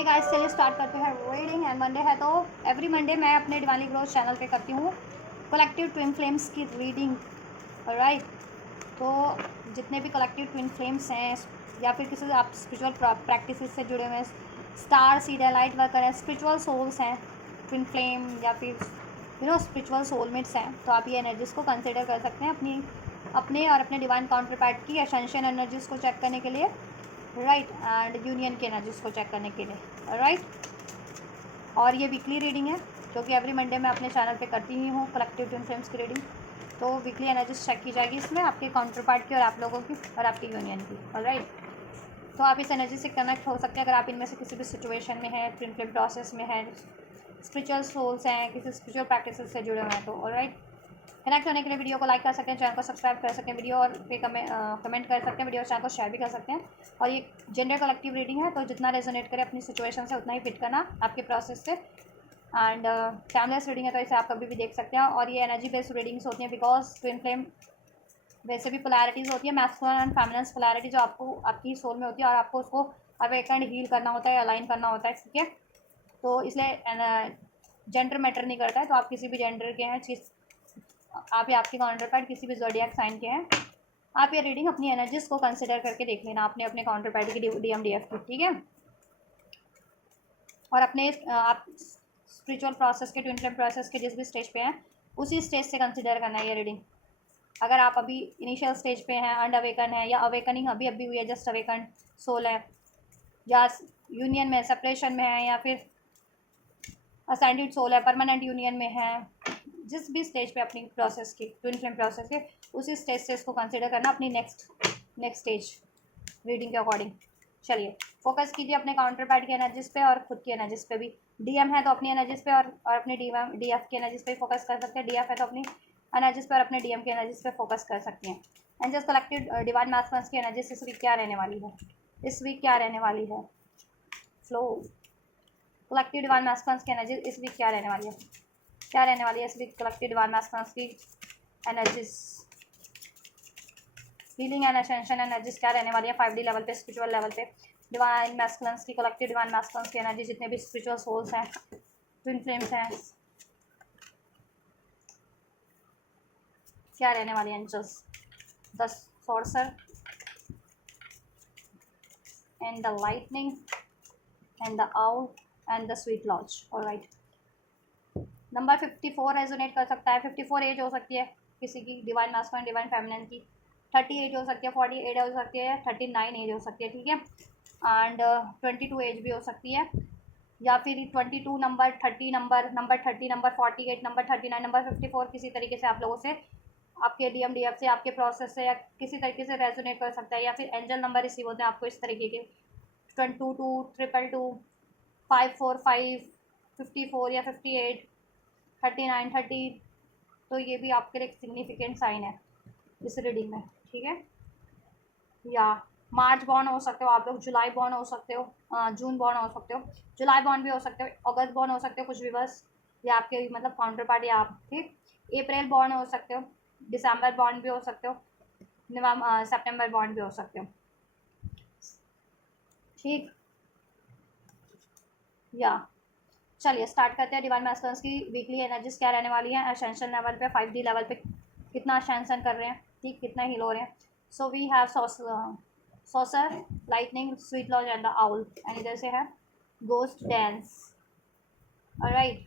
Hey guys, चलिए start करते हैं रीडिंग। एंड मंडे है तो एवरी मंडे मैं अपने डिवाइनली ग्रोथ चैनल पे करती हूँ कलेक्टिव ट्विन फ्लेम्स की रीडिंग। राइट, तो जितने भी कलेक्टिव ट्विन फ्लेम्स हैं या फिर किसी आप स्पिरिचुअल प्रैक्टिस से जुड़े हुए स्टार सीड है, लाइट वर्कर है, स्पिरिचुअल सोल्स हैं, ट्विन फ्लेम या फिर स्पिरिचुअल सोलमेट्स हैं, तो आप ये एनर्जीज़ को कंसिडर कर सकते हैं अपने और अपने डिवाइन काउंटर पार्ट की एसेंशियल एनर्जीज़ को चेक करने के लिए। राइट, एंड यूनियन की एनर्जीज़ को चेक करने के लिए। राइट, और ये वीकली रीडिंग है जो कि एवरी मंडे मैं अपने चैनल पे करती ही हूँ कलेक्टिव ट्विन फ्लेम्स की रीडिंग। तो वीकली एनर्जीज चेक की जाएगी इसमें आपके काउंटर पार्ट की और आप लोगों की और आपकी यूनियन की। ऑलराइट, तो आप इस एनर्जी से कनेक्ट हो सकते हैं अगर आप इनमें से किसी भी सिचुएशन में हैं, ट्विन फ्लेम प्रोसेस में है, स्पिरिचुअल सोल्स हैं, किसी स्पिरिचुअल प्रैक्टिस से जुड़े हुए हैं। तो ऑलराइट, कनेक्ट होने के लिए वीडियो को लाइक कर सकते हैं, चैनल को सब्सक्राइब कर सकते हैं, वीडियो और पे कमेंट कर सकते हैं, वीडियो और चैनल को शेयर भी कर सकते हैं। और ये जेंडर कलेक्टिव रीडिंग है, तो जितना रेजोनेट करे अपनी सिचुएशन से उतना ही फिट करना आपके प्रोसेस से। एंड टाइमलेस रीडिंग है तो इसे आप कभी भी देख सकते हैं। और ये एनर्जी बेस्ड रीडिंग्स होती हैं बिकॉज ट्विन फ्लेम वैसे भी पोलैरिटीज़ होती है, मैस्कुलिन एंड फेमिनिन पोलैरिटी जो आपको आपकी सोल में होती है और आपको उसको अवेकन हील करना होता है, अलाइन करना होता है। ठीक है, तो इसलिए जेंडर मैटर नहीं करता है, तो आप किसी भी जेंडर के हैं, चीज़ आप या आपके काउंटर पार्ट किसी भी ज़ोडिएक साइन के हैं, आप ये रीडिंग अपनी एनर्जीज को कंसिडर करके देख लेना आपने अपने काउंटर पार्ट की DMDF की। ठीक है, और अपने आप स्पिरिचुअल प्रोसेस के ट्विन फ्लेम प्रोसेस के जिस भी स्टेज पे हैं उसी स्टेज से कंसिडर करना है ये रीडिंग। अगर आप अभी इनिशियल स्टेज पे हैं, अंड अवेकन है, या अवेकनिंग अभी अभी हुई है, जस्ट अवेकन सोल है, या यूनियन में सेपरेशन में है, या फिर असेंडेड सोल है, परमानेंट यूनियन में है, जिस भी स्टेज पे अपनी प्रोसेस की ट्विन फ्लेम प्रोसेस के उसी स्टेज से इसको कंसिडर करना अपनी नेक्स्ट स्टेज रीडिंग के अकॉर्डिंग। चलिए फोकस कीजिए अपने काउंटर पार्ट की एनर्जीज पे और खुद की एनर्जीज पे भी। DM है तो अपनी एनर्जीज पे और अपने DF की एनर्जीज पे फोकस कर सकते हैं। DF है तो अपनी एनर्जीज पे और अपने DM की एनर्जीज पे फोकस कर सकते हैं। And just collective divine masculines की एनर्जीज इस वीक क्या रहने वाली है, इस वीक क्या रहने वाली है, फ्लो कलेक्टिव डिवाइन मैस्कुलिन्स की एनर्जी इस वीक क्या रहने वाली है, क्या रहने वाली है इस वीक कलेक्टिव डिवाइन मैस्कुलिन्स की energies, healing and ascension energies क्या रहने वाली है 5D लेवल पे, स्पिरिचुअल लेवल पे। डिवाइन मैस्कुलिन्स की कलेक्टिव डिवाइन मैस्कुलिन्स की एनर्जी, जितने भी स्पिरिचुअल सोल्स हैं, ट्विन फ्लेम्स हैं, क्या रहने वाली है angels, the sorcerer and the lightning and the owl and the sweat lodge. Alright, number 54 resonate कर सकता है। 54 एज हो सकती है किसी की, डिवाइन मैस्कुलिन डिवाइन फेमिनिन की। 30 एज हो सकती है, 40 एज हो सकती है, 39 एज हो सकती है। ठीक है, एंड 22 एज भी हो सकती है, या फिर 22 number, 30 number, number 30 number, 48 number, 39 number, 54 किसी तरीके से आप लोगों से आपके DMDF से आपके प्रोसेस से या किसी तरीके से रेजोनेट कर सकता है। या फिर एंजल नंबर रिसीव होते हैं आपको इस तरीके के 22, 222, 545, 54 या 58, 39, 30। तो ये भी आपके लिए एक सिग्निफिकेंट साइन है इस रीडिंग में। ठीक है, या मार्च बॉर्न हो सकते हो आप लोग, जुलाई बॉर्न हो सकते हो, जून बॉर्न हो सकते हो, जुलाई बॉर्न भी हो सकते हो, अगस्त बॉर्न हो सकते हो, कुछ भी बस या आपके मतलब काउंटर पार्ट या आप। ठीक, अप्रैल बॉर्न हो सकते हो, दिसंबर बॉर्न भी हो सकते हो, सितंबर बॉर्न भी हो सकते हो। ठीक, या चलिए स्टार्ट करते हैं डिवाइन मैस्कुलिन्स की वीकली एनर्जीज क्या रहने वाली है असेंशन लेवल पे, 5D लेवल पे कितना असेंशन कर रहे हैं, ठीक, कितना हील हो रहे हैं। So we have sorcerer, lightning, sweat lodge and the owl. And इधर से है गोस्ट डांस। ऑलराइट,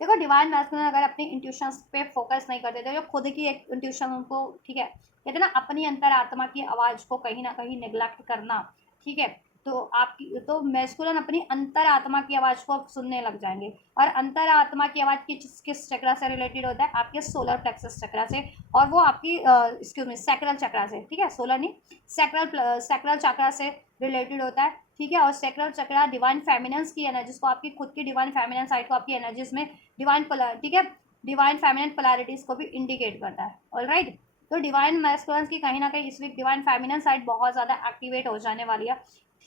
देखो डिवाइन मैस्कुलिन अगर अपनी इंट्यूशंस पे फोकस नहीं करते थे, जो खुद की एक इंट्यूशन उनको, ठीक है, कहते ना अपनी अंतर आत्मा की आवाज़ को कहीं ना कहीं निगलेक्ट करना। ठीक है, तो आपकी तो मैस्कुलिन अपनी अंतर आत्मा की आवाज़ को सुनने लग जाएंगे। और अंतर आत्मा की आवाज़ किस चक्रा से रिलेटेड होता है, आपके सोलर प्लेक्सस चक्रा से, और वो आपकी एक्सक्यूज मी सैक्रल चक्रा से। ठीक है, सोलर नहीं, सैक्रल चक्रा से रिलेटेड होता है। ठीक है, और सैक्रल चक्रा डिवाइन फेमिनिन्स की एनर्जीज को, आपकी खुद की डिवाइन फेमिनिन साइड को आपकी एनर्जीज में डिवाइन ठीक है, डिवाइन फेमिनिन पोलैरिटीज़ को भी इंडिकेट करता है। ऑलराइट, तो डिवाइन मैस्कुलिन्स की कहीं ना कहीं इस वीक डिवाइन फेमिनिन साइड बहुत ज़्यादा एक्टिवेट हो जाने वाली है।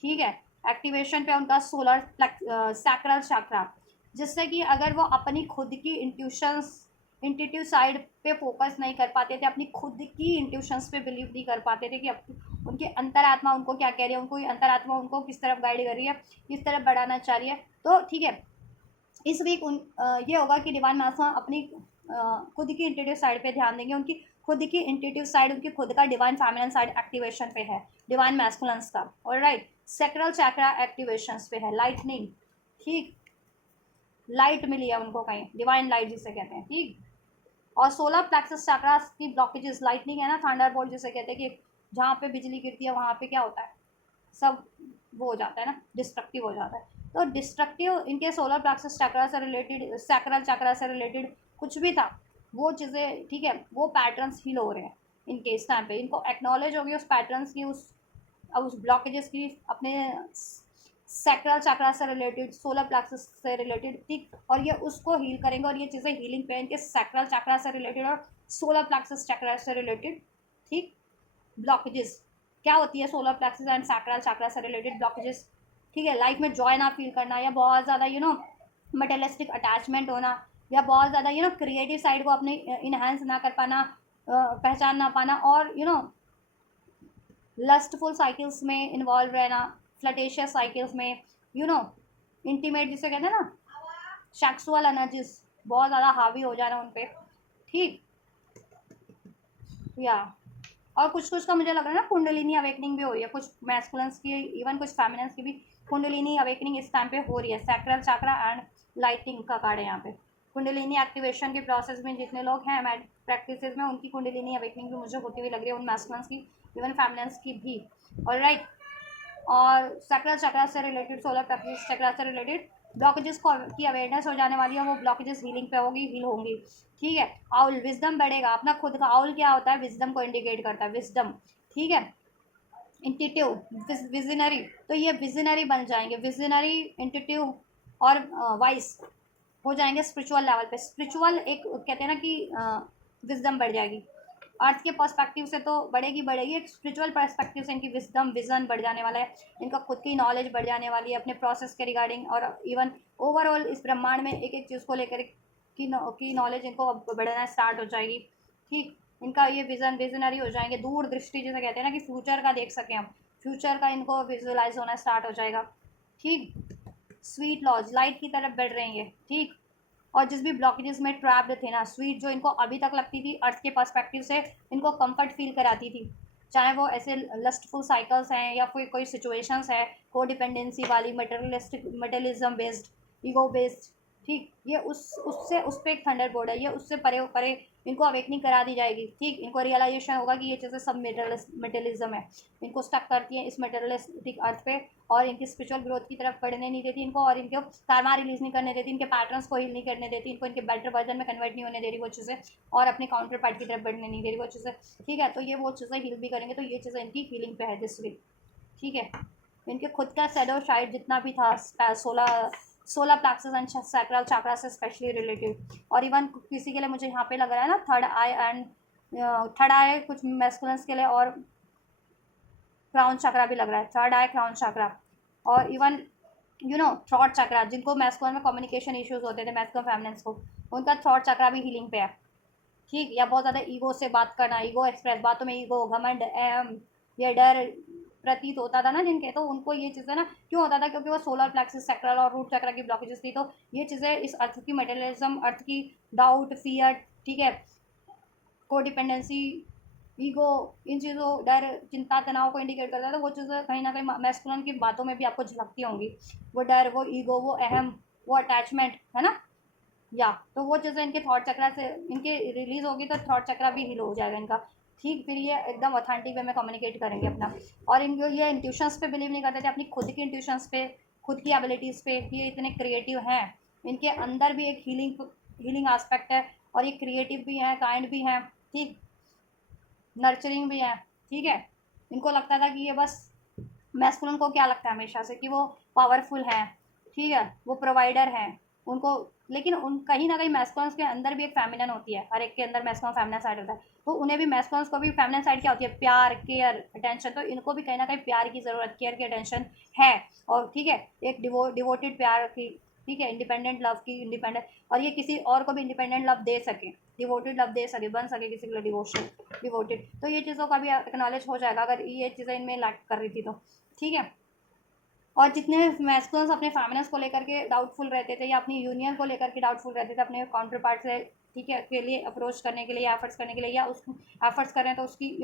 ठीक है, एक्टिवेशन पे उनका सोलर सैक्रल चक्रा, जिससे कि अगर वो अपनी खुद की इंट्यूटिव साइड पे फोकस नहीं कर पाते थे, अपनी खुद की इंट्यूशंस पे बिलीव नहीं कर पाते थे कि उनकी अंतरात्मा उनको क्या कह रही है, उनको अंतरात्मा उनको किस तरफ गाइड कर रही है, किस तरफ बढ़ाना चाह रही है। तो ठीक है, इस वीक ये होगा कि डिवाइन मास्टर अपनी खुद की इंट्यूटिव साइड पे ध्यान देंगे। उनकी खुद की इंट्यूटिव साइड, उनकी खुद का डिवाइन फेमिनिन साइड एक्टिवेशन पे है, डिवाइन मैस्कुलिन्स का। ऑलराइट, सेक्रल चक्रा एक्टिवेशंस पे है, लाइटनिंग, ठीक, लाइट मिली है उनको कहीं, डिवाइन लाइट जिसे कहते हैं, ठीक। और सोलर प्लेक्सस चक्रा की ब्लॉकेजेस, लाइटनिंग है ना, थंडरबोल्ट जिसे कहते हैं कि जहाँ पे बिजली गिरती है वहाँ पे क्या होता है, सब वो हो जाता है ना, डिस्ट्रक्टिव हो जाता है। तो डिस्ट्रक्टिव इनके सोलर प्लेक्सस चक्रा से रिलेटेड, सैक्रल चक्रा से रिलेटेड कुछ भी था, वो चीज़ें, ठीक है, वो पैटर्न्स हील हो रहे हैं इनके इस टाइम पे। इनको एक्नॉलेज होगी उस पैटर्न्स की, उस ब्लॉकेजेस की, अपने सैक्रल चक्रा से रिलेटेड, सोलर प्लेक्सस से रिलेटेड, ठीक। और ये उसको हील करेंगे, और ये चीज़ें हीलिंग पे इनके सैक्रल चक्रा से रिलेटेड और सोलर प्लेक्सस चक्रा से रिलेटेड, ठीक, ब्लॉकेजेस क्या होती है, सोलर प्लेक्सस एंड सैक्रल चक्रा से रिलेटेड ब्लॉकेजेस, ठीक है। लाइफ में जॉय ना फील करना, या बहुत ज़्यादा मटेरियलिस्टिक अटैचमेंट होना, या बहुत ज़्यादा क्रिएटिव साइड को अपने इनहेंस ना कर पाना, पहचान ना पाना, और लस्टफुल साइकिल्स में इन्वॉल्व रहना, फ्लटेशियस साइकिल्स में, इंटीमेट जिसे कहते हैं ना, सेक्सुअल एनर्जीज बहुत ज़्यादा हावी हो जा रहा है उन पर, ठीक, या और कुछ कुछ का मुझे लग रहा है ना कुंडलिनी अवेकनिंग भी हो रही है, कुछ मैस्कुलिन्स की, इवन कुछ फेमिनिन्स की भी कुंडलिनी अवेकनिंग इस टाइम पे हो रही है। सैक्रल चक्रा एंड लाइटिंग का कार्ड है यहाँ पे। कुंडलिनी एक्टिवेशन के प्रोसेस में जितने लोग हैं मैड प्रैक्टिसेस में, उनकी कुंडलिनी अवेकनिंग भी मुझे होती हुई लग रही है, उन मैस्कुलिन्स की, इवन फेमिनिन्स की भी। ऑलराइट, और सैक्रल चक्रा से रिलेटेड, सोलर प्लेक्सस चक्रा से रिलेटेड ब्लॉकेजेस को की अवेयरनेस हो जाने वाली है, वो ब्लॉकेजेस हीलिंग पे होगी, हील होंगी, ठीक है। आउल, विजडम बढ़ेगा अपना खुद का। आउल क्या होता है, विजडम को इंडिकेट करता है, विजडम, ठीक है। इंट्यूटिव, विजनरी, तो ये विजनरी बन जाएंगे, विजनरी, इंट्यूटिव और वाइस हो जाएंगे स्पिरिचुअल लेवल पे। स्पिरिचुअल एक कहते हैं ना कि विजडम बढ़ जाएगी, अर्थ के पर्सपेक्टिव से तो बढ़ेगी बढ़ेगी, एक स्पिरिचुअल पर्सपेक्टिव से इनकी विजडम, विजन बढ़ जाने वाला है, इनका खुद की नॉलेज बढ़ जाने वाली है अपने प्रोसेस के रिगार्डिंग, और इवन ओवरऑल इस ब्रह्मांड में एक एक चीज़ को लेकर की नॉलेज इनको अब बढ़ना स्टार्ट हो जाएगी, ठीक। इनका ये विजन, विजनरी हो जाएंगे, दूर दृष्टि जिसे कहते हैं ना, कि फ्यूचर का देख सकें हम, फ्यूचर का इनको विजुअलाइज होना स्टार्ट हो जाएगा, ठीक। स्वीट लॉज, लाइट की तरफ बढ़ रही है, ठीक। और जिस भी ब्लॉकेजेस में ट्रैप्ड थे ना, स्वीट जो इनको अभी तक लगती थी अर्थ के पर्सपेक्टिव से इनको कंफर्ट फील कराती थी, चाहे वो ऐसे लस्टफुल साइकिल्स हैं या फिर कोई सिचुएशंस है को डिपेंडेंसी वाली, materialistic, materialism based, ego based, ठीक। ये उससे उस पर एक थंडर बोर्ड है, ये उससे परे परे इनको अवेकनिंग करा दी जाएगी, ठीक। इनको रियलाइजेशन होगा कि ये चीज़ें सब मटेरियलिज्म है, इनको स्टक करती है इस मटेरियलिस्टिक अर्थ पे, और इनकी स्पिरिचुअल ग्रोथ की तरफ बढ़ने नहीं देती इनको, और इनको कारमा रिलीज नहीं करने देती, इनके पैटर्न्स को हील नहीं करने देती, इनको इनके बेटर वर्जन में कन्वर्ट नहीं होने दे रही वो चीज़ें, और अपने काउंटर पार्ट की तरफ बढ़ने नहीं दे रही वो चीज़ें, ठीक है। तो ये वो चीज़ें हील भी करेंगे, तो ये चीज़ें इनकी हीलिंग पे है दिस वीक, ठीक है। इनके खुद का शैडो साइड जितना भी था, सोलर प्लेक्सस एंड सैक्रल चक्रा से स्पेशली रिलेटेड, और इवन किसी के लिए मुझे यहाँ पे लग रहा है ना थर्ड आई एंड थर्ड आई कुछ मैस्कुलिन्स के लिए, और क्राउन चक्रा भी लग रहा है, थर्ड आई, क्राउन चक्रा, और इवन थ्रॉट चक्रा, जिनको मैस्कुलिन में कम्युनिकेशन इश्यूज होते थे, मैस्कुलिन फेमिनिन्स को, उनका थ्रॉट चक्रा भी हीलिंग पे है, ठीक। या बहुत ज़्यादा ईगो से बात करना, ईगो एक्सप्रेस, बातों में ईगो, घमंड, अहम, या डर प्रतीत होता था ना जिनके, तो उनको ये चीज़ें ना क्यों होता था, क्योंकि वो सोलर प्लेक्सस सैक्रल और रूट चक्र की ब्लॉकेजेस थी। तो ये चीज़ें इस अर्थ की मटेरियलिज्म, अर्थ की डाउट, फियर, ठीक है, कोडिपेंडेंसी, ईगो, इन चीज़ों, डर, चिंता, तनाव को इंडिकेट करता है। तो वो चीज़ें कहीं ना कहीं मैस्कुलिन की बातों में भी आपको झलकती होंगी, वो डर, वो ईगो, वो अहम, वो अटैचमेंट, है ना, या तो वो चीज़ें इनके थॉट चक्रा से इनके रिलीज होगी, तो थॉट चक्रा भी हील हो जाएगा इनका, ठीक। फिर ये एकदम ऑथेंटिक वे में कम्युनिकेट करेंगे अपना, और इनको ये इंट्यूशंस पे बिलीव नहीं करते थे, अपनी खुद की इंट्यूशंस पे, खुद की एबिलिटीज़ पे, कि ये इतने क्रिएटिव हैं, इनके अंदर भी एक हीलिंग एस्पेक्ट है, और ये क्रिएटिव भी हैं, काइंड भी हैं, ठीक, नर्चरिंग भी है, ठीक है। इनको लगता था कि ये बस, मैस्कुलिन को क्या लगता है हमेशा से कि वो पावरफुल हैं, ठीक है, वो प्रोवाइडर हैं उनको, लेकिन उन कहीं ना कहीं मैस्कुलिन्स के अंदर भी एक फेमिनिन होती है, हर एक के अंदर मैस्कुलिन फेमिनिन साइड होता है, तो उन्हें भी मैस्कुलिन्स को भी फेमिनिन साइड क्या होती है, प्यार, केयर, अटेंशन, तो इनको भी कहीं ना कहीं प्यार की ज़रूरत, केयर की, अटेंशन है, और ठीक है, एक डिवोटेड प्यार की, ठीक है, इंडिपेंडेंट लव की, इंडिपेंडेंट, और ये किसी और को भी इंडिपेंडेंट लव दे सके, डिवोटेड लव दे सके, बन सके किसी के लिए डिवोशन डिवोटेड। तो ये चीज़ों का भी एक्नॉलेज हो जाएगा अगर ये चीज़ें इनमें लैक कर रही थी तो, ठीक है। और जितने मैस्कुलिन्स अपने फेमिनिन्स को लेकर के डाउटफुल रहते थे या अपनी यूनियन को लेकर के डाउटफुल रहते थे अपने काउंटर पार्ट से, ठीक है, के लिए अप्रोच करने के लिए, एफर्ट्स करने के लिए, या उस एफर्ट्स करें तो उसकी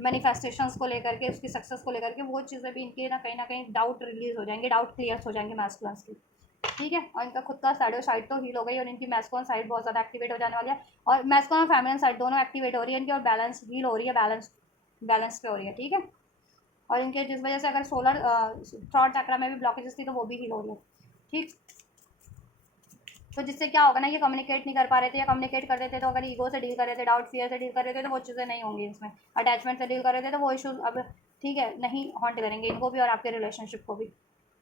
मैनिफेस्टेशंस को लेकर के, उसकी सक्सेस को लेकर के, वो चीज़ें भी इनके ना कहीं डाउट रिलीज हो जाएंगे, डाउट क्लियर हो जाएंगे मैस्कुलिन्स की, ठीक है। और इनका खुद का शैडो साइड तो हील हो गई और इनकी मैस्कुलिन साइड बहुत ज़्यादा एक्टिवेट हो जाने वाली है, और मैस्कुलिन और फेमिनिन साइड दोनों एक्टिवेट हो रही है इनकी, और बैलेंस हील हो रही है, बैलेंस पे हो रही है, ठीक है। और इनके जिस वजह से अगर सोलर थ्रॉट चक्रा में भी ब्लॉकेजेस थी तो वो भी हील हो रही है, ठीक। तो जिससे क्या होगा ना, ये कम्युनिकेट नहीं कर पा रहे थे या कम्युनिकेट कर रहे थे तो अगर ईगो से डील कर रहे थे, डाउट फियर से डील कर रहे थे तो वो चीज़ें नहीं होंगी इसमें, अटैचमेंट से डील कर रहे थे तो वो इशूज़ अब, ठीक है, नहीं हॉन्ट करेंगे इनको भी और आपके रिलेशनशिप को भी,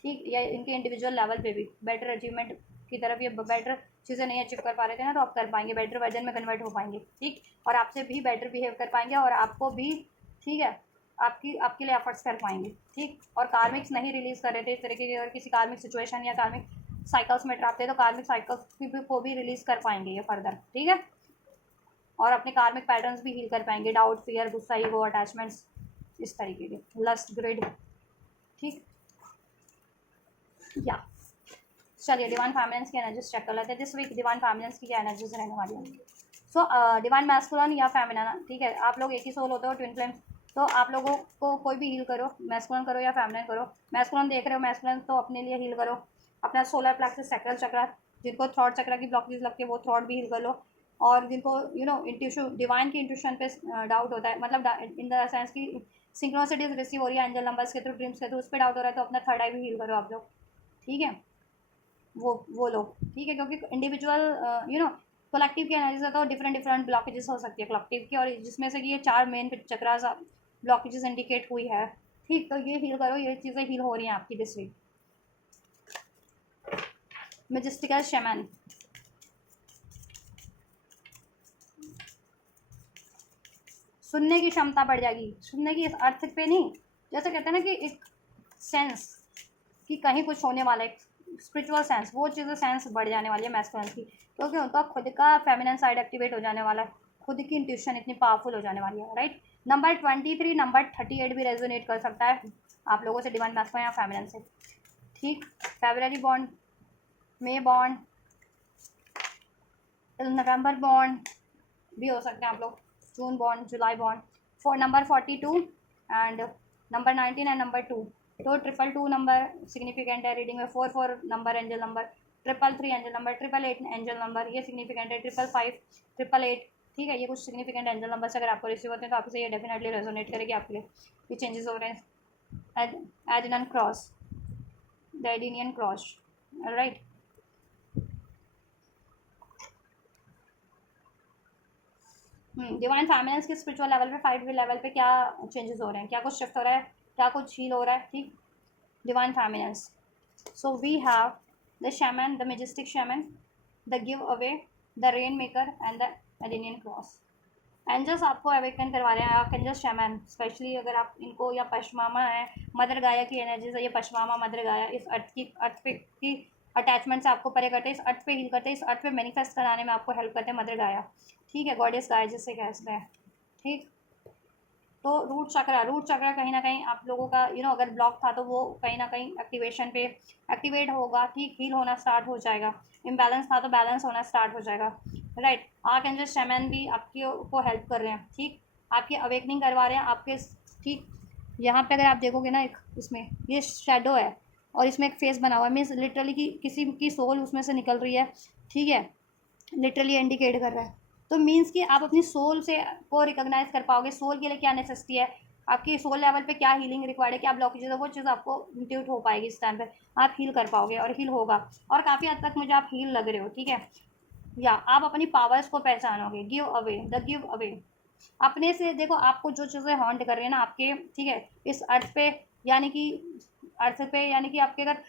ठीक। या इनके इंडिविजुअल लेवल पे भी बेटर अचीवमेंट की तरफ ये बेटर चीज़ें नहीं अचीव कर पा रहे थे ना, तो आप कर पाएंगे, बेटर वर्जन में कन्वर्ट हो पाएंगे, ठीक। और आपसे भी बेटर बिहेव कर पाएंगे और आपको भी, ठीक है, आपके लिए एफर्ट्स कर पाएंगे, ठीक। और कार्मिक्स नहीं रिलीज कर रहे थे इस तरीके के, अगर किसी कार्मिक सिचुएशन या कार्मिक साइकिल्स में ट्रैप थे तो कार्मिक साइकिल्स को भी रिलीज कर पाएंगे ये फर्दर, ठीक है। और अपने कार्मिक पैटर्न्स भी हील कर पाएंगे, डाउट फियर गुस्सा ईगो अटैचमेंट्स इस तरीके के, लस्ट ग्रिड, ठीक। या चलिए डिवाइन फैमिलिन्स की एनर्जीज चेक कर लेते हैं दिस वीक। डिवाइन फैमिलिन्स की क्या एनर्जीज रहने वाली है। सो डिवाइन मैस्कुलिन या फेमिनिन, ठीक है, आप लोग एक ही सोल होते हो, ट्विन फ्लेम्स। तो आप लोगों को कोई भी हील करो, मैस्कुलिन करो या फेमिनिन करो। मैस्कुलिन देख रहे हो मैस्कुलिन तो अपने लिए हील करो अपना सोलर प्लेक्सस सैक्रल चक्र, जिनको थ्रॉट चक्र की ब्लॉकेज लगती है वो थ्रॉट भी हील कर लो। और जिनको इंट्यूशन डिवाइन की इंट्यूशन पे डाउट होता है, मतलब इन द सेंस की सिंक्रोनिसिटीज रिसीव हो रही है एंजल नंबर्स के थ्रू, ड्रीम्स के थ्रू, उस पर डाउट हो रहा है तो अपना थर्ड आई भी हील करो आप लोग, ठीक है। वो लोग, ठीक है, क्योंकि इंडिविजुअल कलेक्टिव की एनालिसिस तो डिफरेंट ब्लॉकेजेस हो सकती है कलेक्टिव की, और जिसमें से कि ये 4 मेन चक्रास ब्लॉकेजेस इंडिकेट हुई है, ठीक। तो ये हील करो, ये चीज़ें हील हो रही हैं आपकी दिस वीक। मैजेस्टिकल शैमन, सुनने की क्षमता बढ़ जाएगी, सुनने की इस अर्थ पे नहीं, जैसे कहते हैं ना कि एक सेंस कि कहीं कुछ होने वाला है, स्पिरिचुअल सेंस, वो चीज़ें सेंस बढ़ जाने वाली है मैस्कुलिन की, क्योंकि उनका खुद का फेमिनिन साइड एक्टिवेट हो जाने वाला है, खुद की इंट्यूशन इतनी पावरफुल हो जाने वाली है, राइट। नंबर 23, नंबर 38 भी रेजोनेट कर सकता है आप लोगों से, डिवाइन मैस्कुलिन या फेमिनिन से, ठीक। February bond, May bond, November bond भी हो सकते हैं आप लोग, June bond, July bond. Number 42 and number 19 and number 2, तो 222 नंबर सिग्निफिकेंट है रीडिंग में, 44 number angel number, 333 angel number, 888 angel number, ये सिग्निफिकेंट है, 555, 888, ठीक है। ये कुछ सिग्निफिकेंट एंजल नंबर से अगर आपको रिसीव होते हैं तो आपसे ये डेफिनेटली रेजोनेट करेगी आपके लिए, ये चेंजेस हो रहे हैं। Edenian cross, the Edenian cross, right. Divine feminines के स्पिरिचुअल लेवल पे, 5 लेवल पे क्या चेंजेस हो रहे हैं, क्या कुछ शिफ्ट हो रहा है, क्या कुछ हील हो रहा है, ठीक। Divine feminines, so we have the shaman, the majestic shaman, the give away, the rain maker and the Edenian cross. Angels आपको अवेकन करवा रहे हैं, आप एंजल्स शैमन स्पेशली अगर आप इनको, या पशमामा है, मदर गाया की एनर्जीज है, ये पशमामा मदर गाया इस अर्थ पे की अटैचमेंट से आपको परे करते हैं, इस अर्थ पे हील करते हैं, इस अर्थ पे मैनिफेस्ट कराने में आपको हेल्प करते हैं मदर गाया, ठीक है, गॉडेस गाया जिससे कहते हैं, ठीक। तो रूट चक्र कहीं ना कहीं आप लोगों का अगर ब्लॉक था तो वो कहीं ना कहीं एक्टिवेशन पे एक्टिवेट होगा, ठीक, हील होना स्टार्ट हो जाएगा। इम्बैलेंस था तो बैलेंस होना स्टार्ट हो जाएगा, राइट। आर्कएंजल शैमन भी आपकी को हेल्प कर रहे हैं, ठीक, आपकी अवेकनिंग करवा रहे हैं आपके, ठीक। यहाँ पे अगर आप देखोगे ना, एक इसमें ये शेडो है और इसमें एक फेस बना हुआ है, मीन्स लिटरली कि किसी की सोल उसमें से निकल रही है, ठीक है, लिटरली इंडिकेट कर रहा है। तो मीन्स कि आप अपनी सोल से को रिकॉग्नाइज कर पाओगे, सोल के लिए क्या नेसेसिटी है, आपकी सोल लेवल पे क्या हीलिंग रिक्वायर्ड है, क्या ब्लॉकेजेस है, वो चीज़ आपको इंट्यूट हो पाएगी इस टाइम पे, आप हील कर पाओगे और हील होगा, और काफ़ी हद तक मुझे आप हील लग रहे हो, ठीक है। या आप अपनी पावर्स को पहचानोगे, give away, the give away, अपने से देखो आपको जो चीज़ें हॉन्ट कर रही है ना आपके, ठीक है, इस अर्थ पे, यानी कि अर्थ पे, यानी कि आपके अगर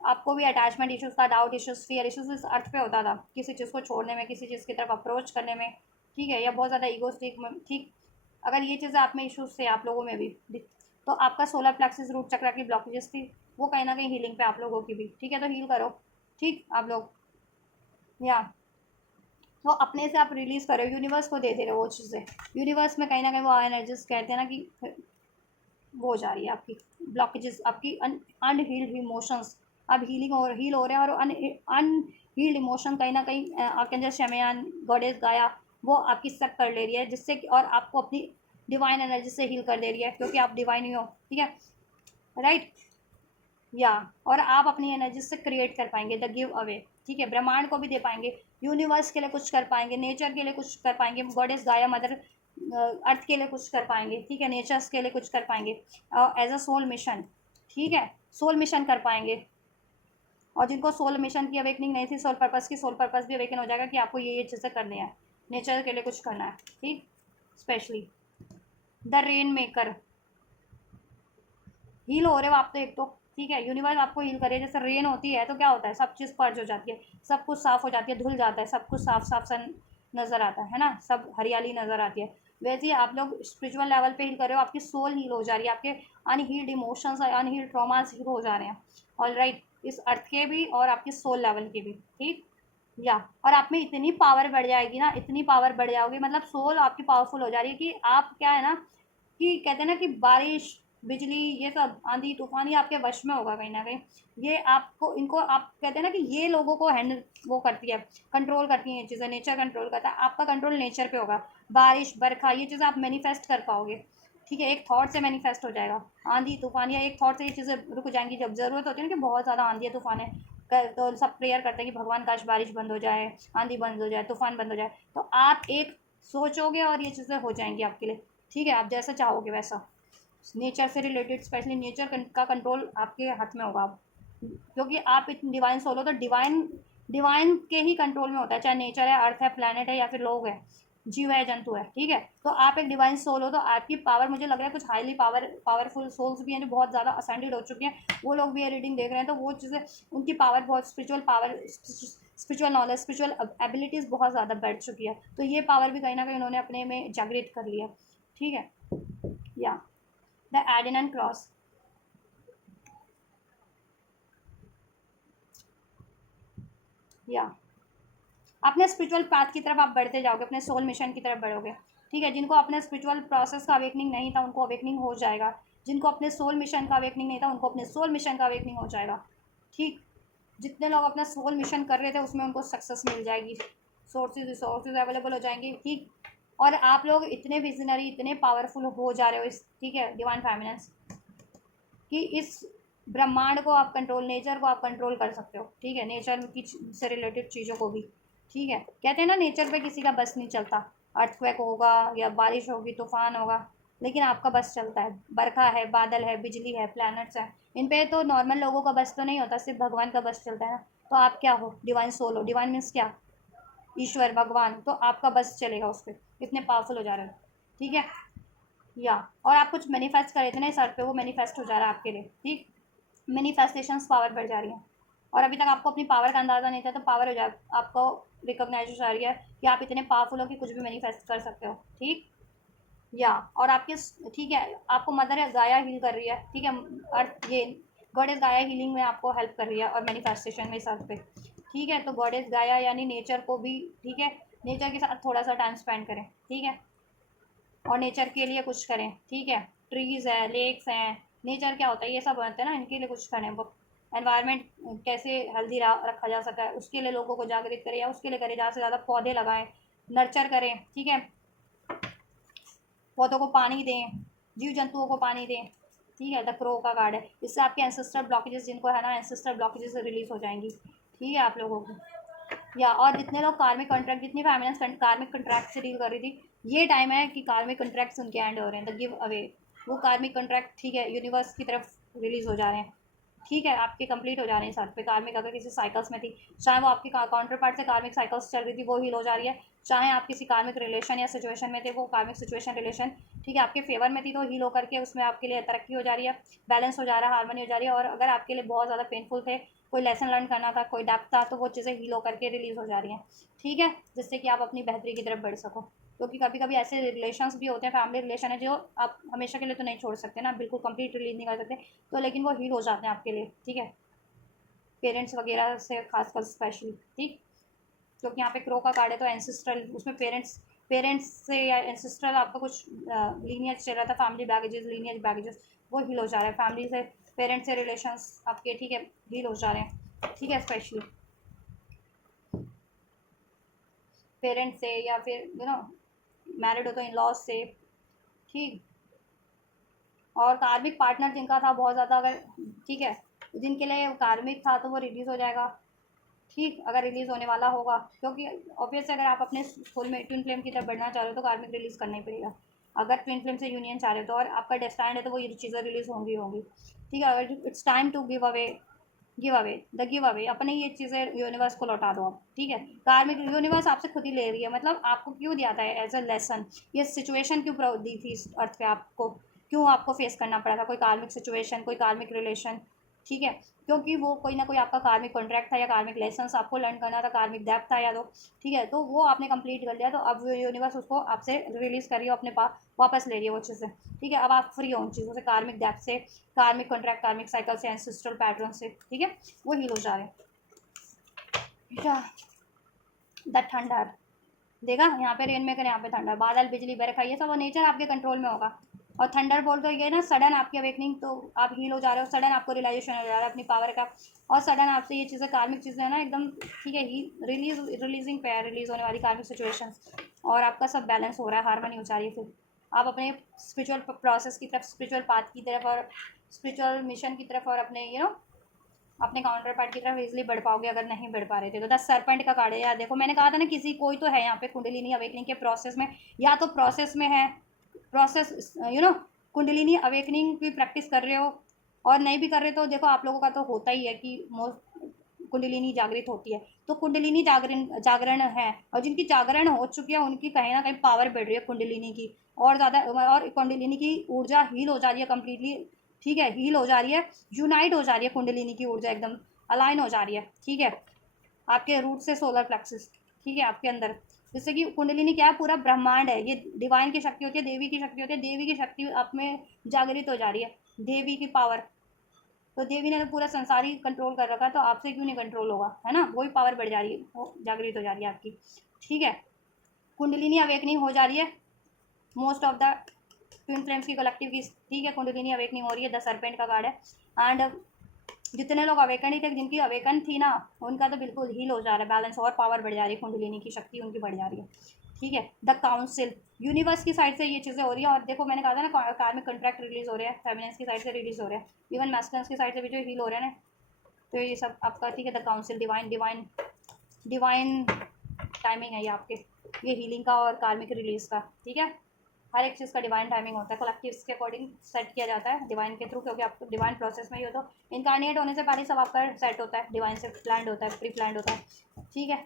आपको भी अटैचमेंट इश्यूज था, डाउट इश्यूज, फियर इश्यूज इस अर्थ पे होता था, किसी चीज़ को छोड़ने में, किसी चीज़ की तरफ अप्रोच करने में, ठीक है, या बहुत ज़्यादा ईगोस्टिक में, ठीक। अगर ये चीज़ें आप में इश्यूज थे आप लोगों में भी, तो आपका सोलर प्लेक्सिस रूट चक्र की ब्लॉकेजेस थी, वो कहीं ना कहीं हीलिंग पे आप लोगों की भी, ठीक है, तो हील करो, ठीक, आप लोग। या वो अपने से आप रिलीज़ करो, यूनिवर्स को दे दे रहे हो वो चीज़ें। यूनिवर्स में कहीं ना कहीं वो एनर्जीज कहते हैं ना कि वो हो जा रही है आपकी ब्लॉकेजेस, आपकी अनहील्ड इमोशंस अब हील हो रहे हैं, और अनहील्ड इमोशन कहीं ना कहीं आर्कएंजल शमयान, गॉडेस गाया, वो आपकी सक कर ले रही है, जिससे कि और आपको अपनी डिवाइन एनर्जी से हील कर दे रही है, क्योंकि आप डिवाइन ही हो, ठीक है, राइट। या और आप अपनी एनर्जी से क्रिएट कर पाएंगे द गिव अवे, ठीक है, ब्रह्मांड को भी दे पाएंगे, यूनिवर्स के लिए कुछ कर पाएंगे, नेचर के लिए कुछ कर पाएंगे, गॉडेस गाया मदर अर्थ के लिए कुछ कर पाएंगे, ठीक है, नेचर्स के लिए कुछ कर पाएंगे एज अ सोल मिशन, ठीक है, सोल मिशन कर पाएंगे। और जिनको सोल मिशन की अवेकनिंग नहीं थी, सोल पर्पस की, सोल पर्पस भी अवेकन हो जाएगा कि आपको ये चीज़ें करनी है, नेचर के लिए कुछ करना है, ठीक। Specially the rain maker, heal हो रहे हो आप तो एक तो, ठीक है, यूनिवर्स आपको हील करे, जैसे रेन होती है तो क्या होता है, सब चीज़ पर्ज हो जाती है, सब कुछ साफ हो जाती है, धुल जाता है, सब कुछ साफ साफ सा नज़र आता है ना, सब हरियाली नज़र आती है। वैसे ही आप लोग स्पिरिचुअल लेवल पे हील कर रहे हो, आपकी सोल हील हो जा रही है, आपके अनहील्ड इमोशंस और अनहील्ड ट्रॉमास हील हो जा रहे हैं, ऑल राइट, इस अर्थ के भी और आपकी सोल लेवल के भी, ठीक। या और आप में इतनी पावर बढ़ जाएगी ना, इतनी पावर बढ़ जाओगी, मतलब सोल आपकी पावरफुल हो जा रही है कि आप क्या है ना, कि कहते हैं ना कि बारिश, बिजली, ये सब आंधी तूफान ये आपके वश में होगा कहीं ना कहीं, ये आपको इनको आप कहते हैं ना कि ये लोगों को हैंडल वो करती है, कंट्रोल करती हैं ये चीज़ें, नेचर कंट्रोल करता है, आपका कंट्रोल नेचर पे होगा, बारिश बरखा ये चीज़ें आप मैनिफेस्ट कर पाओगे, ठीक है, एक थॉट से मैनिफेस्ट हो जाएगा, आंधी तूफान या एक थॉट से ये चीज़ें रुक जाएंगी, जब ज़रूरत होती है ना कि बहुत ज़्यादा आंधी है तूफान है, तो सब प्रेयर करते हैं कि भगवान काश बारिश बंद हो जाए, आंधी बंद हो जाए, तूफान बंद हो जाए, तो आप एक सोचोगे और ये चीज़ें हो जाएंगी आपके लिए, ठीक है, आप जैसा चाहोगे वैसा, नेचर से रिलेटेड, स्पेशली नेचर का कंट्रोल आपके हाथ में होगा आप, क्योंकि आप इतने डिवाइन सोल हो, तो डिवाइन डिवाइन के ही कंट्रोल में होता है, चाहे नेचर है, अर्थ है, प्लानट है, या फिर लोग है, जीव है, जंतु है, ठीक है, तो आप एक डिवाइन सोल हो, तो आपकी पावर, मुझे लग रहा है कुछ हाईली पावरफुल सोल्स भी हैं जो बहुत ज़्यादा असेंडेड हो चुके हैं, वो लोग भी ये रीडिंग देख रहे हैं, तो वो चीज़ें उनकी पावर बहुत spiritual power, spiritual knowledge, spiritual abilities बहुत ज़्यादा बढ़ चुकी है, तो ये पावर भी कहीं ना कहीं उन्होंने अपने में जागृत कर लिया, ठीक है। या द एडेन क्रॉस, या अपने स्पिरिचुअल पाथ की तरफ आप बढ़ते जाओगे, अपने सोल मिशन की तरफ बढ़ोगे, ठीक है, जिनको अपने स्पिरिचुअल प्रोसेस का अवेकनिंग नहीं था उनको अवेकनिंग हो जाएगा, जिनको अपने सोल मिशन का अवेकनिंग नहीं था उनको अपने सोल मिशन का अवेकनिंग हो जाएगा, ठीक। जितने लोग अपना सोल मिशन कर रहे थे उसमें उनको सक्सेस मिल जाएगी, सोर्सेज रिसोर्सेज अवेलेबल हो जाएंगे, ठीक। और आप लोग इतने विजनरी, इतने पावरफुल हो जा रहे हो इस, ठीक है, डिवाइन फेमिनेंस, कि इस ब्रह्मांड को आप कंट्रोल, नेचर को आप कंट्रोल कर सकते हो, ठीक है, नेचर की से रिलेटेड चीज़ों को भी, ठीक है, कहते हैं ना नेचर पे किसी का बस नहीं चलता, अर्थक्वेक होगा या बारिश होगी, तूफान होगा, लेकिन आपका बस चलता है, बरखा है, बादल है, बिजली है, प्लैनेट्स हैं, इन पे तो नॉर्मल लोगों का बस तो नहीं होता, सिर्फ भगवान का बस चलता है ना, तो आप क्या हो, डिवाइन सोल हो, डिवाइन मीन्स क्या, ईश्वर भगवान, तो आपका बस चलेगा उस पर, इतने पावरफुल हो जा रहे हो, ठीक है। या और आप कुछ मैनिफेस्ट करे थे ना इस अर्थ पे, वो मैनिफेस्ट हो जा रहा है आपके लिए, ठीक, मैनिफेस्टेशंस पावर बढ़ जा रही है, और अभी तक आपको अपनी पावर का अंदाज़ा नहीं था, तो पावर हो जाए, आपको रिकॉग्नाइज हो जा रही है कि आप इतने पावरफुल हो कि कुछ भी मैनिफेस्ट कर सकते हो, ठीक। या और आपके, ठीक है, आपको मदर गाया हील कर रही है, ठीक है, अर्थ ये गॉडेस गाया हीलिंग में आपको हेल्प कर रही है, और मैनिफेस्टेशन में इस अर्थ पे, ठीक है, तो गॉडेस गाया यानी नेचर को भी, ठीक है, नेचर के साथ थोड़ा सा टाइम स्पेंड करें, ठीक है, और नेचर के लिए कुछ करें, ठीक है, ट्रीज़ है, लेक्स हैं, नेचर क्या होता है, ये सब होते हैं ना, इनके लिए कुछ करें, वो एनवायरनमेंट कैसे हेल्दी रखा जा सका है उसके लिए लोगों को जागृत करें, या उसके लिए करें ज़्यादा से ज़्यादा पौधे लगाएं, नर्चर करें, ठीक है, पौधों को पानी दें, जीव जंतुओं को पानी दें, ठीक है, द क्रो का कार्ड है, इससे आपके एंसेस्टर ब्लॉकेजेस, जिनको है ना एंसेस्टर ब्लॉकेजेस रिलीज हो जाएंगी, ठीक है, आप लोगों को। या और जितने लोग कार्मिक कॉन्ट्रैक्ट, जितनी फैमिलीज कार्मिक कॉन्ट्रैक्ट से डील कर रही थी, ये टाइम है कि कार्मिक कॉन्ट्रैक्ट्स उनके एंड हो रहे हैं, द गिव अवे, वो कार्मिक कॉन्ट्रैक्ट, ठीक है, यूनिवर्स की तरफ रिलीज हो जा रहे हैं, ठीक है, आपके कंप्लीट हो जा रहे हैं साथ पे, कार्मिक अगर किसी साइकिल्स में थी, चाहे वो आपकी काउंटर पार्ट से कार्मिक साइकिल्स चल रही थी, वो हील हो जा रही है, चाहे आप किसी कार्मिक रिलेशन या सिचुएशन में थे, वो कार्मिक सिचुएशन रिलेशन, ठीक है, आपके फेवर में थी, तो हील होकर के उसमें आपके लिए तरक्की हो जा रही है, बैलेंस हो जा रहा है, हारमोनी हो जा रही है, और अगर आपके लिए बहुत ज़्यादा पेनफुल थे, कोई लेसन लर्न करना था, कोई डेप्थ था, तो वो चीज़ें हील होकर के रिलीज़ हो जा रही हैं, ठीक है, जिससे कि आप अपनी बेहतरी की तरफ बढ़ सको, क्योंकि कभी कभी ऐसे रिलेशंस भी होते हैं, फैमिली रिलेशन है, जो आप हमेशा के लिए तो नहीं छोड़ सकते ना, बिल्कुल कंप्लीट रिलीज नहीं कर सकते, तो लेकिन वो हील हो जाते हैं आपके लिए, ठीक है, पेरेंट्स वगैरह से खासकर स्पेशली, ठीक। क्योंकि यहाँ पे क्रो का कार्ड है, तो एंसेस्ट्रल, उसमें पेरेंट्स से या एंसेस्ट्रल आपका कुछ लीनियज चल रहा था, फैमिली बैगेजेस, लीनियज बैगेजेस, वो हील हो जा रहा है। फैमिली से, पेरेंट्स से रिलेशंस आपके, ठीक है, हील हो जा रहे हैं, ठीक है। स्पेशली पेरेंट्स से, या फिर मैरिड हो तो इन लॉज से, ठीक। और कार्मिक पार्टनर जिनका था बहुत ज़्यादा, अगर, ठीक है, जिनके लिए कार्मिक था तो वो रिलीज़ हो जाएगा, ठीक, अगर रिलीज़ होने वाला होगा, क्योंकि ऑब्वियस अगर आप अपने स्कूल में ट्विन फ्लेम की तरफ बढ़ना चाह रहे हो तो कार्मिक रिलीज़ करना ही पड़ेगा। अगर ट्विन फ्लेम से यूनियन चाह रहे हो तो, और आपका डेस्टाइंड है तो वो ये चीज़ें रिलीज़ होंगी, ठीक है। अगर it's time to give away अपने ये चीज़ें यूनिवर्स को लौटा दो आप, ठीक है। कार्मिक यूनिवर्स आपसे खुद ही ले रही है, मतलब आपको क्यों दिया था एज अ लेसन, ये सिचुएशन क्यों दी थी इस अर्थ पे आपको, क्यों आपको फेस करना पड़ा था कोई कार्मिक सिचुएशन, कोई कार्मिक रिलेशन, ठीक है। क्योंकि वो कोई ना कोई आपका कार्मिक कॉन्ट्रैक्ट था, या कार्मिक लेसन आपको लर्न करना था, कार्मिक डेप्थ था, या तो, ठीक है, तो वो आपने कंप्लीट कर लिया, तो अब यूनिवर्स उसको आपसे रिलीज़ कर रही हो, अपने पास वापस ले रही है वो चीज़ें, ठीक है। अब आप फ्री हो उन चीज़ों से, कार्मिक डेप्थ से, कार्मिक कॉन्ट्रैक्ट, कार्मिक साइकिल से, एंसेस्ट्रल पैटर्न से, ठीक है, वो हील हो जा रहे हैं। द थंडर, देखा यहाँ पे रेन मेकर, यहाँ पे थंडर, बादल, बिजली, बरखा, ये सब नेचर आपके कंट्रोल में होगा। और थंडर बोल तो ये ना सडन आपकी अवेकनिंग, तो आप हील हो जा रहे हो, सडन आपको रियलाइजेशन हो जा रहा है अपनी पावर का, और सडन आपसे ये चीज़ें, कार्मिक चीज़ें है ना एकदम, ठीक है, रिलीजिंग पे है, रिलीज होने वाली कार्मिक सिचुएशन, और आपका सब बैलेंस हो रहा है, हारमोनी हो जा रही है। फिर आप अपने स्पिरिचुअल प्रोसेस की तरफ, स्पिरिचुअल पाथ की तरफ, और स्पिरिचुअल मिशन की तरफ, और अपने अपने काउंटर पार्ट की तरफ इजीली बढ़ पाओगे, अगर नहीं बढ़ पा रहे थे तो। 10 सरपेंट का कार्ड है यार, देखो मैंने कहा था ना, किसी कोई तो है यहाँ पे कुंडलिनी अवेकनिंग के प्रोसेस में, या तो प्रोसेस में है, प्रोसेस कुंडलिनी अवेकनिंग की प्रैक्टिस कर रहे हो, और नहीं भी कर रहे तो देखो, आप लोगों का तो होता ही है कि कुंडलिनी जागृत होती है, तो कुंडलिनी जागरण है, और जिनकी जागरण हो चुकी है उनकी कहीं ना कहीं पावर बढ़ रही है कुंडलिनी की, और ज़्यादा, और कुंडलिनी की ऊर्जा हील हो जा रही है कम्प्लीटली, ठीक है, हील हो जा रही है, यूनाइट हो जा रही है कुंडलिनी की ऊर्जा, एकदम अलाइन हो जा रही है, ठीक है, आपके रूट से सोलर प्लेक्सस, ठीक है, आपके अंदर, जिससे कि कुंडलिनी क्या है, पूरा ब्रह्मांड है, ये डिवाइन की शक्ति होती है, देवी की शक्ति होती है, देवी की शक्ति आप में जागृत हो जा रही है, देवी की पावर, तो देवी ने तो पूरा संसार ही कंट्रोल कर रखा है, तो आपसे क्यों नहीं कंट्रोल होगा, है ना, वही पावर बढ़ जा रही है, वो जागृत हो जा रही है आपकी, ठीक है। कुंडलिनी अवेकनिंग हो जा रही है most of the twin flames की कलेक्टिव की, ठीक है, कुंडलिनी अवेकनिंग हो रही है। 10 सरपेंट का कार्ड है, एंड जितने लोग अवेकन ही थे, जिनकी अवेकन थी ना, उनका तो बिल्कुल हील हो जा रहा है, बैलेंस और पावर बढ़ जा रही है, कुंडलिनी की शक्ति उनकी बढ़ जा रही है, ठीक है। द काउंसिल, यूनिवर्स की साइड से ये चीज़ें हो रही हैं, और देखो मैंने कहा था ना, कार्मिक कॉन्ट्रैक्ट रिलीज हो रहे हैं, फेमिनिन्स की साइड से रिलीज हो रहे हैं, इवन मैस्कुलिन्स की साइड से भी जो हील हो रहे हैं ना, तो ये सब आपका, ठीक है। द काउंसिल, डिवाइन टाइमिंग है ये आपके, ये हीलिंग का और कार्मिक रिलीज का, ठीक है। हर एक चीज़ का डिवाइन टाइमिंग होता है, कलेक्टिव्स के अकॉर्डिंग सेट किया जाता है डिवाइन के थ्रू, क्योंकि आपको डिवाइन प्रोसेस में ही हो, तो इनकारनेट होने से पहले सब आपका सेट होता है, डिवाइन से प्लान्ड होता है, प्री प्लान्ड होता है, ठीक है,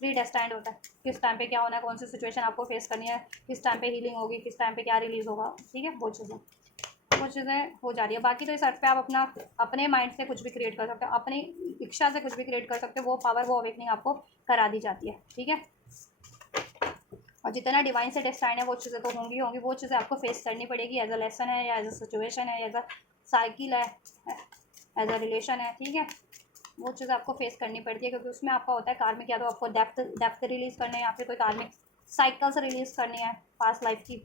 प्री डेस्टाइंड होता है, किस टाइम पे क्या होना है, कौन सी सिचुएशन आपको फेस करनी है, किस टाइम पे हीलिंग होगी, किस टाइम पे क्या रिलीज होगा, ठीक है, वो चीज़ें हो जा रही है। बाकी तो इस अर्थ पे आप अपने माइंड से कुछ भी क्रिएट कर सकते हो, अपनी इच्छा से कुछ भी क्रिएट कर सकते हो, वो पावर, वो अवेकनिंग आपको करा दी जाती है, ठीक है। और जितना डिवाइन से डेस्टाइन है वो चीज़ें तो होंगी, वो चीज़ें आपको फेस करनी पड़ेगी, एज अ लेसन है, या एज अ सिचुएशन है, एज अ साइकिल है, एज अ रिलेशन है, ठीक है, वो चीज़ें आपको फेस करनी पड़ती है, क्योंकि उसमें आपका होता है कार्मिक, या तो आपको डेप्थ रिलीज़ करना है, या फिर कोई कार्मिक साइकिल्स रिलीज़ करनी है, पास्ट लाइफ की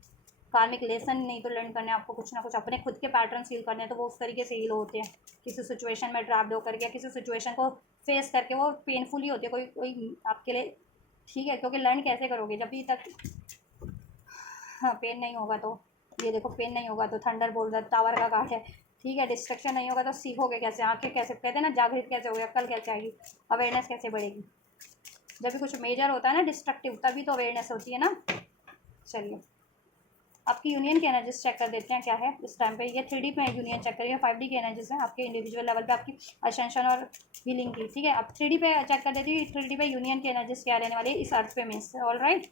कार्मिक लेसन नहीं तो लर्न करने, आपको कुछ ना कुछ अपने खुद के पैटर्न हील करने हैं, तो वो उस तरीके से हील होते हैं, किसी सिचुएशन में ट्रैप्ड होकर के, किसी सिचुएशन को फेस करके, वो पेनफुल ही होती है, कोई कोई आपके लिए, ठीक है, क्योंकि लर्न कैसे करोगे जब भी तक, हाँ, पेन नहीं होगा तो, ये देखो, पेन नहीं होगा तो थंडर बोल रहा, टावर का कार्ड है, ठीक है, डिस्ट्रक्शन नहीं होगा तो सीखोगे कैसे, आंखें कैसे, कहते हैं ना, जागृत कैसे होगी, अक्ल कैसे आएगी, अवेयरनेस कैसे बढ़ेगी, जब भी कुछ मेजर होता है ना डिस्ट्रक्टिव, तभी तो अवेयरनेस होती है ना। चलिए, आपकी यूनियन के एनर्जीज चेक कर देते हैं क्या है इस टाइम पे, ये 3D में यूनियन चेक करिए, 5D की एनर्जीज हैं आपके इंडिविजुअल लेवल पे, आपकी असेंशन और हीलिंग की, ठीक है। अब 3D पे चेक कर देती हूँ, 3D पे यूनियन की एनर्जीज क्या रहने वाली है इस अर्थ पे, means all right,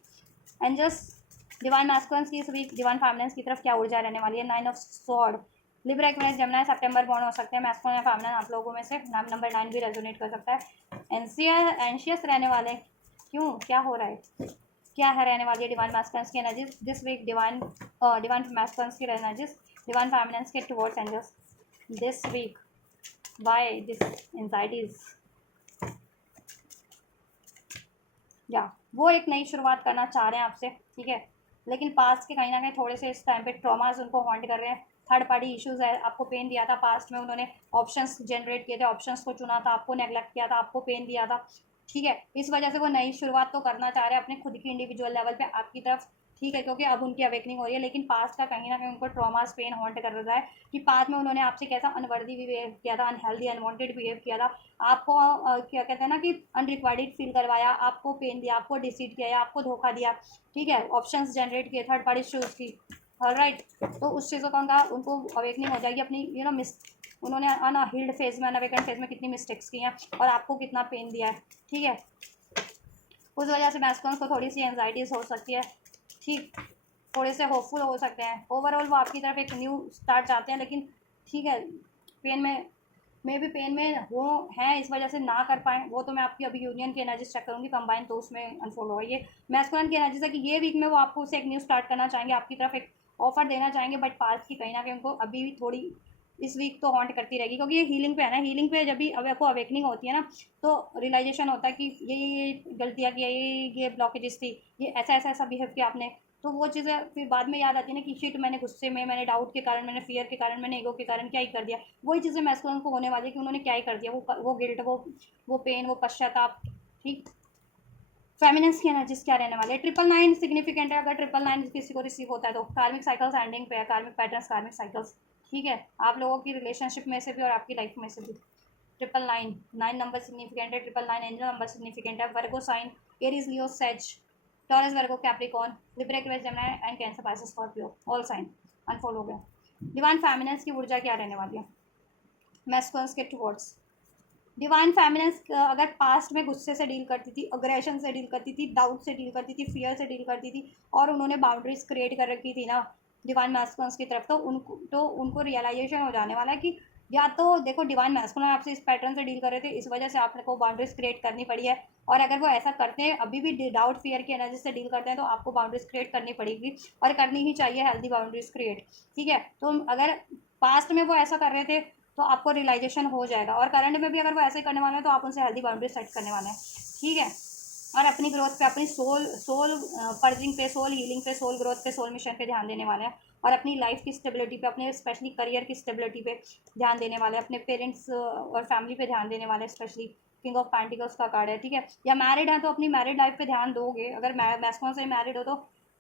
and just divine masculines की, इस वीक डिवाइन फेमिनिन्स की तरफ क्या ऊर्जा रहने वाली है। 9 ऑफ स्वॉर्ड, लिब्रा, एक्विनस, जमुना, सितंबर बॉर्न हो सकते हैं, मैस्कुलिन या फेमिनिन आप लोगों में से, नंबर 9 भी रेजोनेट कर सकता है। एंशियस रहने वाले, क्यों, क्या हो रहा है, क्या है रहने वाली है डिवाइन मैस्कुलिन्स की energies this week, divine masculines की एनर्जीज, डिवाइन फेमिनिन्स के towards angels this week, why this anxieties, या वो एक नई शुरुआत करना चाह रहे हैं आपसे, ठीक है, लेकिन पास्ट के कहीं ना कहीं थोड़े से इस टाइम पे ट्रॉमास उनको हॉन्ट कर रहे हैं। थर्ड पार्टी इश्यूज है, आपको पेन दिया था पास्ट में, उन्होंने ऑप्शंस जनरेट किए थे, ऑप्शंस को चुना था, आपको नेगलेक्ट किया था, आपको पेन दिया था, ठीक है। इस वजह से वो नई शुरुआत तो करना चाह रहे हैं अपने खुद की इंडिविजुअल लेवल पे आपकी तरफ, ठीक है, क्योंकि अब उनकी अवेकनिंग हो रही है। लेकिन पास्ट का कहीं ना कहीं उनको ट्रॉमास पेन हॉन्ट कर रहा है कि पास्ट में उन्होंने आपसे कैसा अनवर्दी बिहेव किया था, अनहेल्दी अनवांटेड बिहेव किया था, आपको क्या कहते हैं ना कि अनरिक्वायर्ड फील करवाया, आपको पेन दिया, आपको डिसीट किया या आपको धोखा दिया, ठीक है, ऑप्शंस जनरेट किए थर्ड पार्टी शूज की, राइट। तो उस चीज़ों का उनको अवेकनिंग हो जाएगी अपनी, मिस उन्होंने अनहील्ड फेज में, अनअवेकन फेज में कितनी मिस्टेक्स की हैं और आपको कितना पेन दिया है, ठीक है। उस वजह से मैस्कुलिन्स को थोड़ी सी एंजाइटीज हो सकती है, ठीक, थोड़े से होपफुल हो सकते हैं। ओवरऑल वो आपकी तरफ एक न्यू स्टार्ट चाहते हैं, लेकिन ठीक है, पेन में भी पेन में वो हैं, इस वजह से ना कर पाएँ वो तो मैं आपकी अभी यूनियन की एनर्जी चेक करूँगी कंबाइन, तो उसमें अनफोल्ड होगा ये मैस्कुलिन की एनर्जी से कि ये वीक में वो आपको उसे एक न्यू स्टार्ट करना चाहेंगे, आपकी तरफ एक ऑफर देना चाहेंगे, बट पास्ट की कहीं ना कहीं उनको अभी भी थोड़ी इस वीक तो हॉन्ट करती रहेगी, क्योंकि ये हीलिंग पे है ना, हीलिंग पे जब भी अब आपको अवेकनिंग होती है ना, तो रियलाइजेशन होता है कि ये गलतियाँ की, ये ब्लॉकेजेस थी, ये ऐसा बिहेव किया आपने, तो वो चीज़ें फिर बाद में याद आती है ना कि शिट, मैंने गुस्से में, मैंने डाउट के कारण, मैंने फियर के कारण, मैंने ईगो के कारण क्या ही कर दिया। वही चीज़ें मैस्कुलिन को होने वाली है कि उन्होंने क्या ही कर दिया, वो गिल्ट, वो पेन, वो पश्चाताप, ठीक। फेमिनिन्स की एनर्जीज क्या रहने वाले, 999 सिग्निफिकेंट है, अगर 999 किसी को रिसीव होता है तो कार्मिक साइकिल्स एंडिंग पे है, कार्मिक पैटर्न्स, कार्मिक साइकिल्स, ठीक है, आप लोगों की रिलेशनशिप में से भी और आपकी लाइफ में से भी। 999 9 नंबर सिग्निफिकेंट है, 999 एंजल नंबर सिग्निफिकेंट है, वर्गो साइन, एरीज, लियो, सेज, Taurus, Virgo, Capricorn, Libra, Aquarius, Gemini and Cancer, Pisces, Scorpio, all sign unfollow हो गया। डिवाइन फेमिनिन्स की ऊर्जा क्या रहने वाली है मैस्कुलिन्स के टुवर्ड्स। डिवाइन फेमिनिन्स अगर पास्ट में गुस्से से डील करती थी, अग्रेशन से डील करती थी, डाउट से डील करती थी, फियर से डील करती थी, और उन्होंने बाउंड्रीज क्रिएट कर रखी थी ना डिवाइन मैस्कुलिन्स की तरफ, तो उनको रियलाइजेशन हो जाने वाला है कि या तो देखो डिवाइन मैस्कुलिन आपसे इस पैटर्न से डील कर रहे थे, इस वजह से आपको बाउंड्रीज क्रिएट करनी पड़ी है, और अगर वो ऐसा करते हैं, अभी भी डाउट फियर की एनर्जी से डील करते हैं, तो आपको बाउंड्रीज क्रिएट करनी पड़ेगी, और करनी ही चाहिए हेल्दी बाउंड्रीज क्रिएट, ठीक है। तो अगर पास्ट में वो ऐसा कर रहे थे तो आपको रियलाइजेशन हो जाएगा, और करंट में भी अगर वो ऐसे ही करने वाले हैं तो आप उनसे हेल्दी बाउंड्री सेट करने वाले हैं, ठीक है। और अपनी ग्रोथ पे, अपनी सोल पर्जिंग पे, सोल हीलिंग पे, सोल ग्रोथ पे, सोल मिशन पे ध्यान देने वाले हैं, और अपनी लाइफ की स्टेबिलिटी पे, अपने स्पेशली करियर की स्टेबिलिटी पे ध्यान देने वाले हैं, अपने पेरेंट्स और फैमिली पे ध्यान देने वाले हैं, स्पेशली किंग ऑफ पेंटिकल्स का कार्ड है, ठीक है। या मैरिड है तो अपनी मैरिड लाइफ पे ध्यान दोगे, अगर मैस्कुलिन से मैरिड हो तो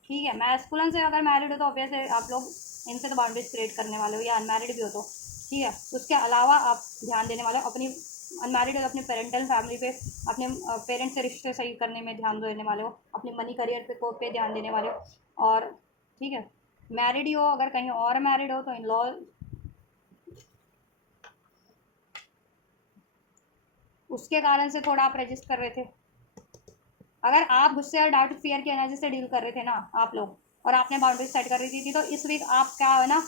ठीक है, मैस्कुलिन से अगर मैरिड हो तो ऑब्वियसली आप लोग इनसे तो बाउंड्रीज क्रिएट करने वाले हो, या अनमैरिड भी हो तो ठीक है। उसके अलावा आप ध्यान देने वाले हो अपनी अनमैरिड हो तो अपने पेरेंटल फैमिली पे, अपने पेरेंट्स से रिश्ते सही करने में ध्यान देने वाले हो, अपने मनी करियर पे ध्यान देने वाले हो, और ठीक है, मैरिड ही हो, अगर कहीं और मैरिड हो तो इन लॉ उसके कारण से थोड़ा आप रजिस्ट कर रहे थे। अगर आप गुस्से और डाउट फियर की एनर्जी से डील कर रहे थे ना आप लोग, और आपने बाउंड्रीज सेट कर रही थी, तो इस वीक आप क्या है ना,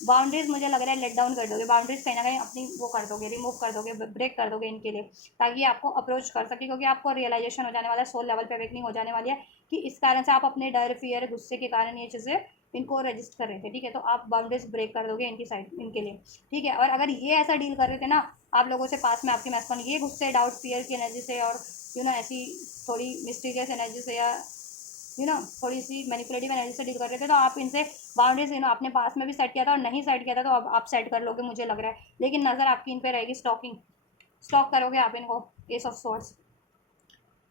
बाउंड्रीज मुझे लग रहा है लेट डाउन कर दोगे, बाउंड्रीज कहीं ना कहीं अपनी वो कर दोगे, रिमूव कर दोगे, ब्रेक कर दोगे इनके लिए, ताकि आपको अप्रोच कर सके, क्योंकि आपको रियलाइजेशन हो जाने वाला है, सोल लेवल पे अवेकनिंग हो जाने वाली है कि इस कारण से आप अपने डर फियर गुस्से के कारण ये चीज़ें इनको रजिस्ट कर रहे थे, ठीक है। तो आप बाउंड्रीज ब्रेक कर दोगे इनकी साइड, इनके लिए, ठीक है। और अगर ये ऐसा डील कर रहे थे ना आप लोगों से पास में, आपके मैस्कुलिन ये गुस्से डाउट फियर की एनर्जी से, और ऐसी थोड़ी मिस्टीरियस एनर्जी से, या थोड़ी सी मैनिपुलेटिव एनर्जी से डील कर रहे थे, तो आप इनसे बाउंड्रीज आपने पास में भी सेट किया था और नहीं सेट किया था, तो अब आप सेट कर लोगे मुझे लग रहा है, लेकिन नज़र आपकी इन पे रहेगी, स्टॉक करोगे आप इनको, एस ऑफ सोर्स,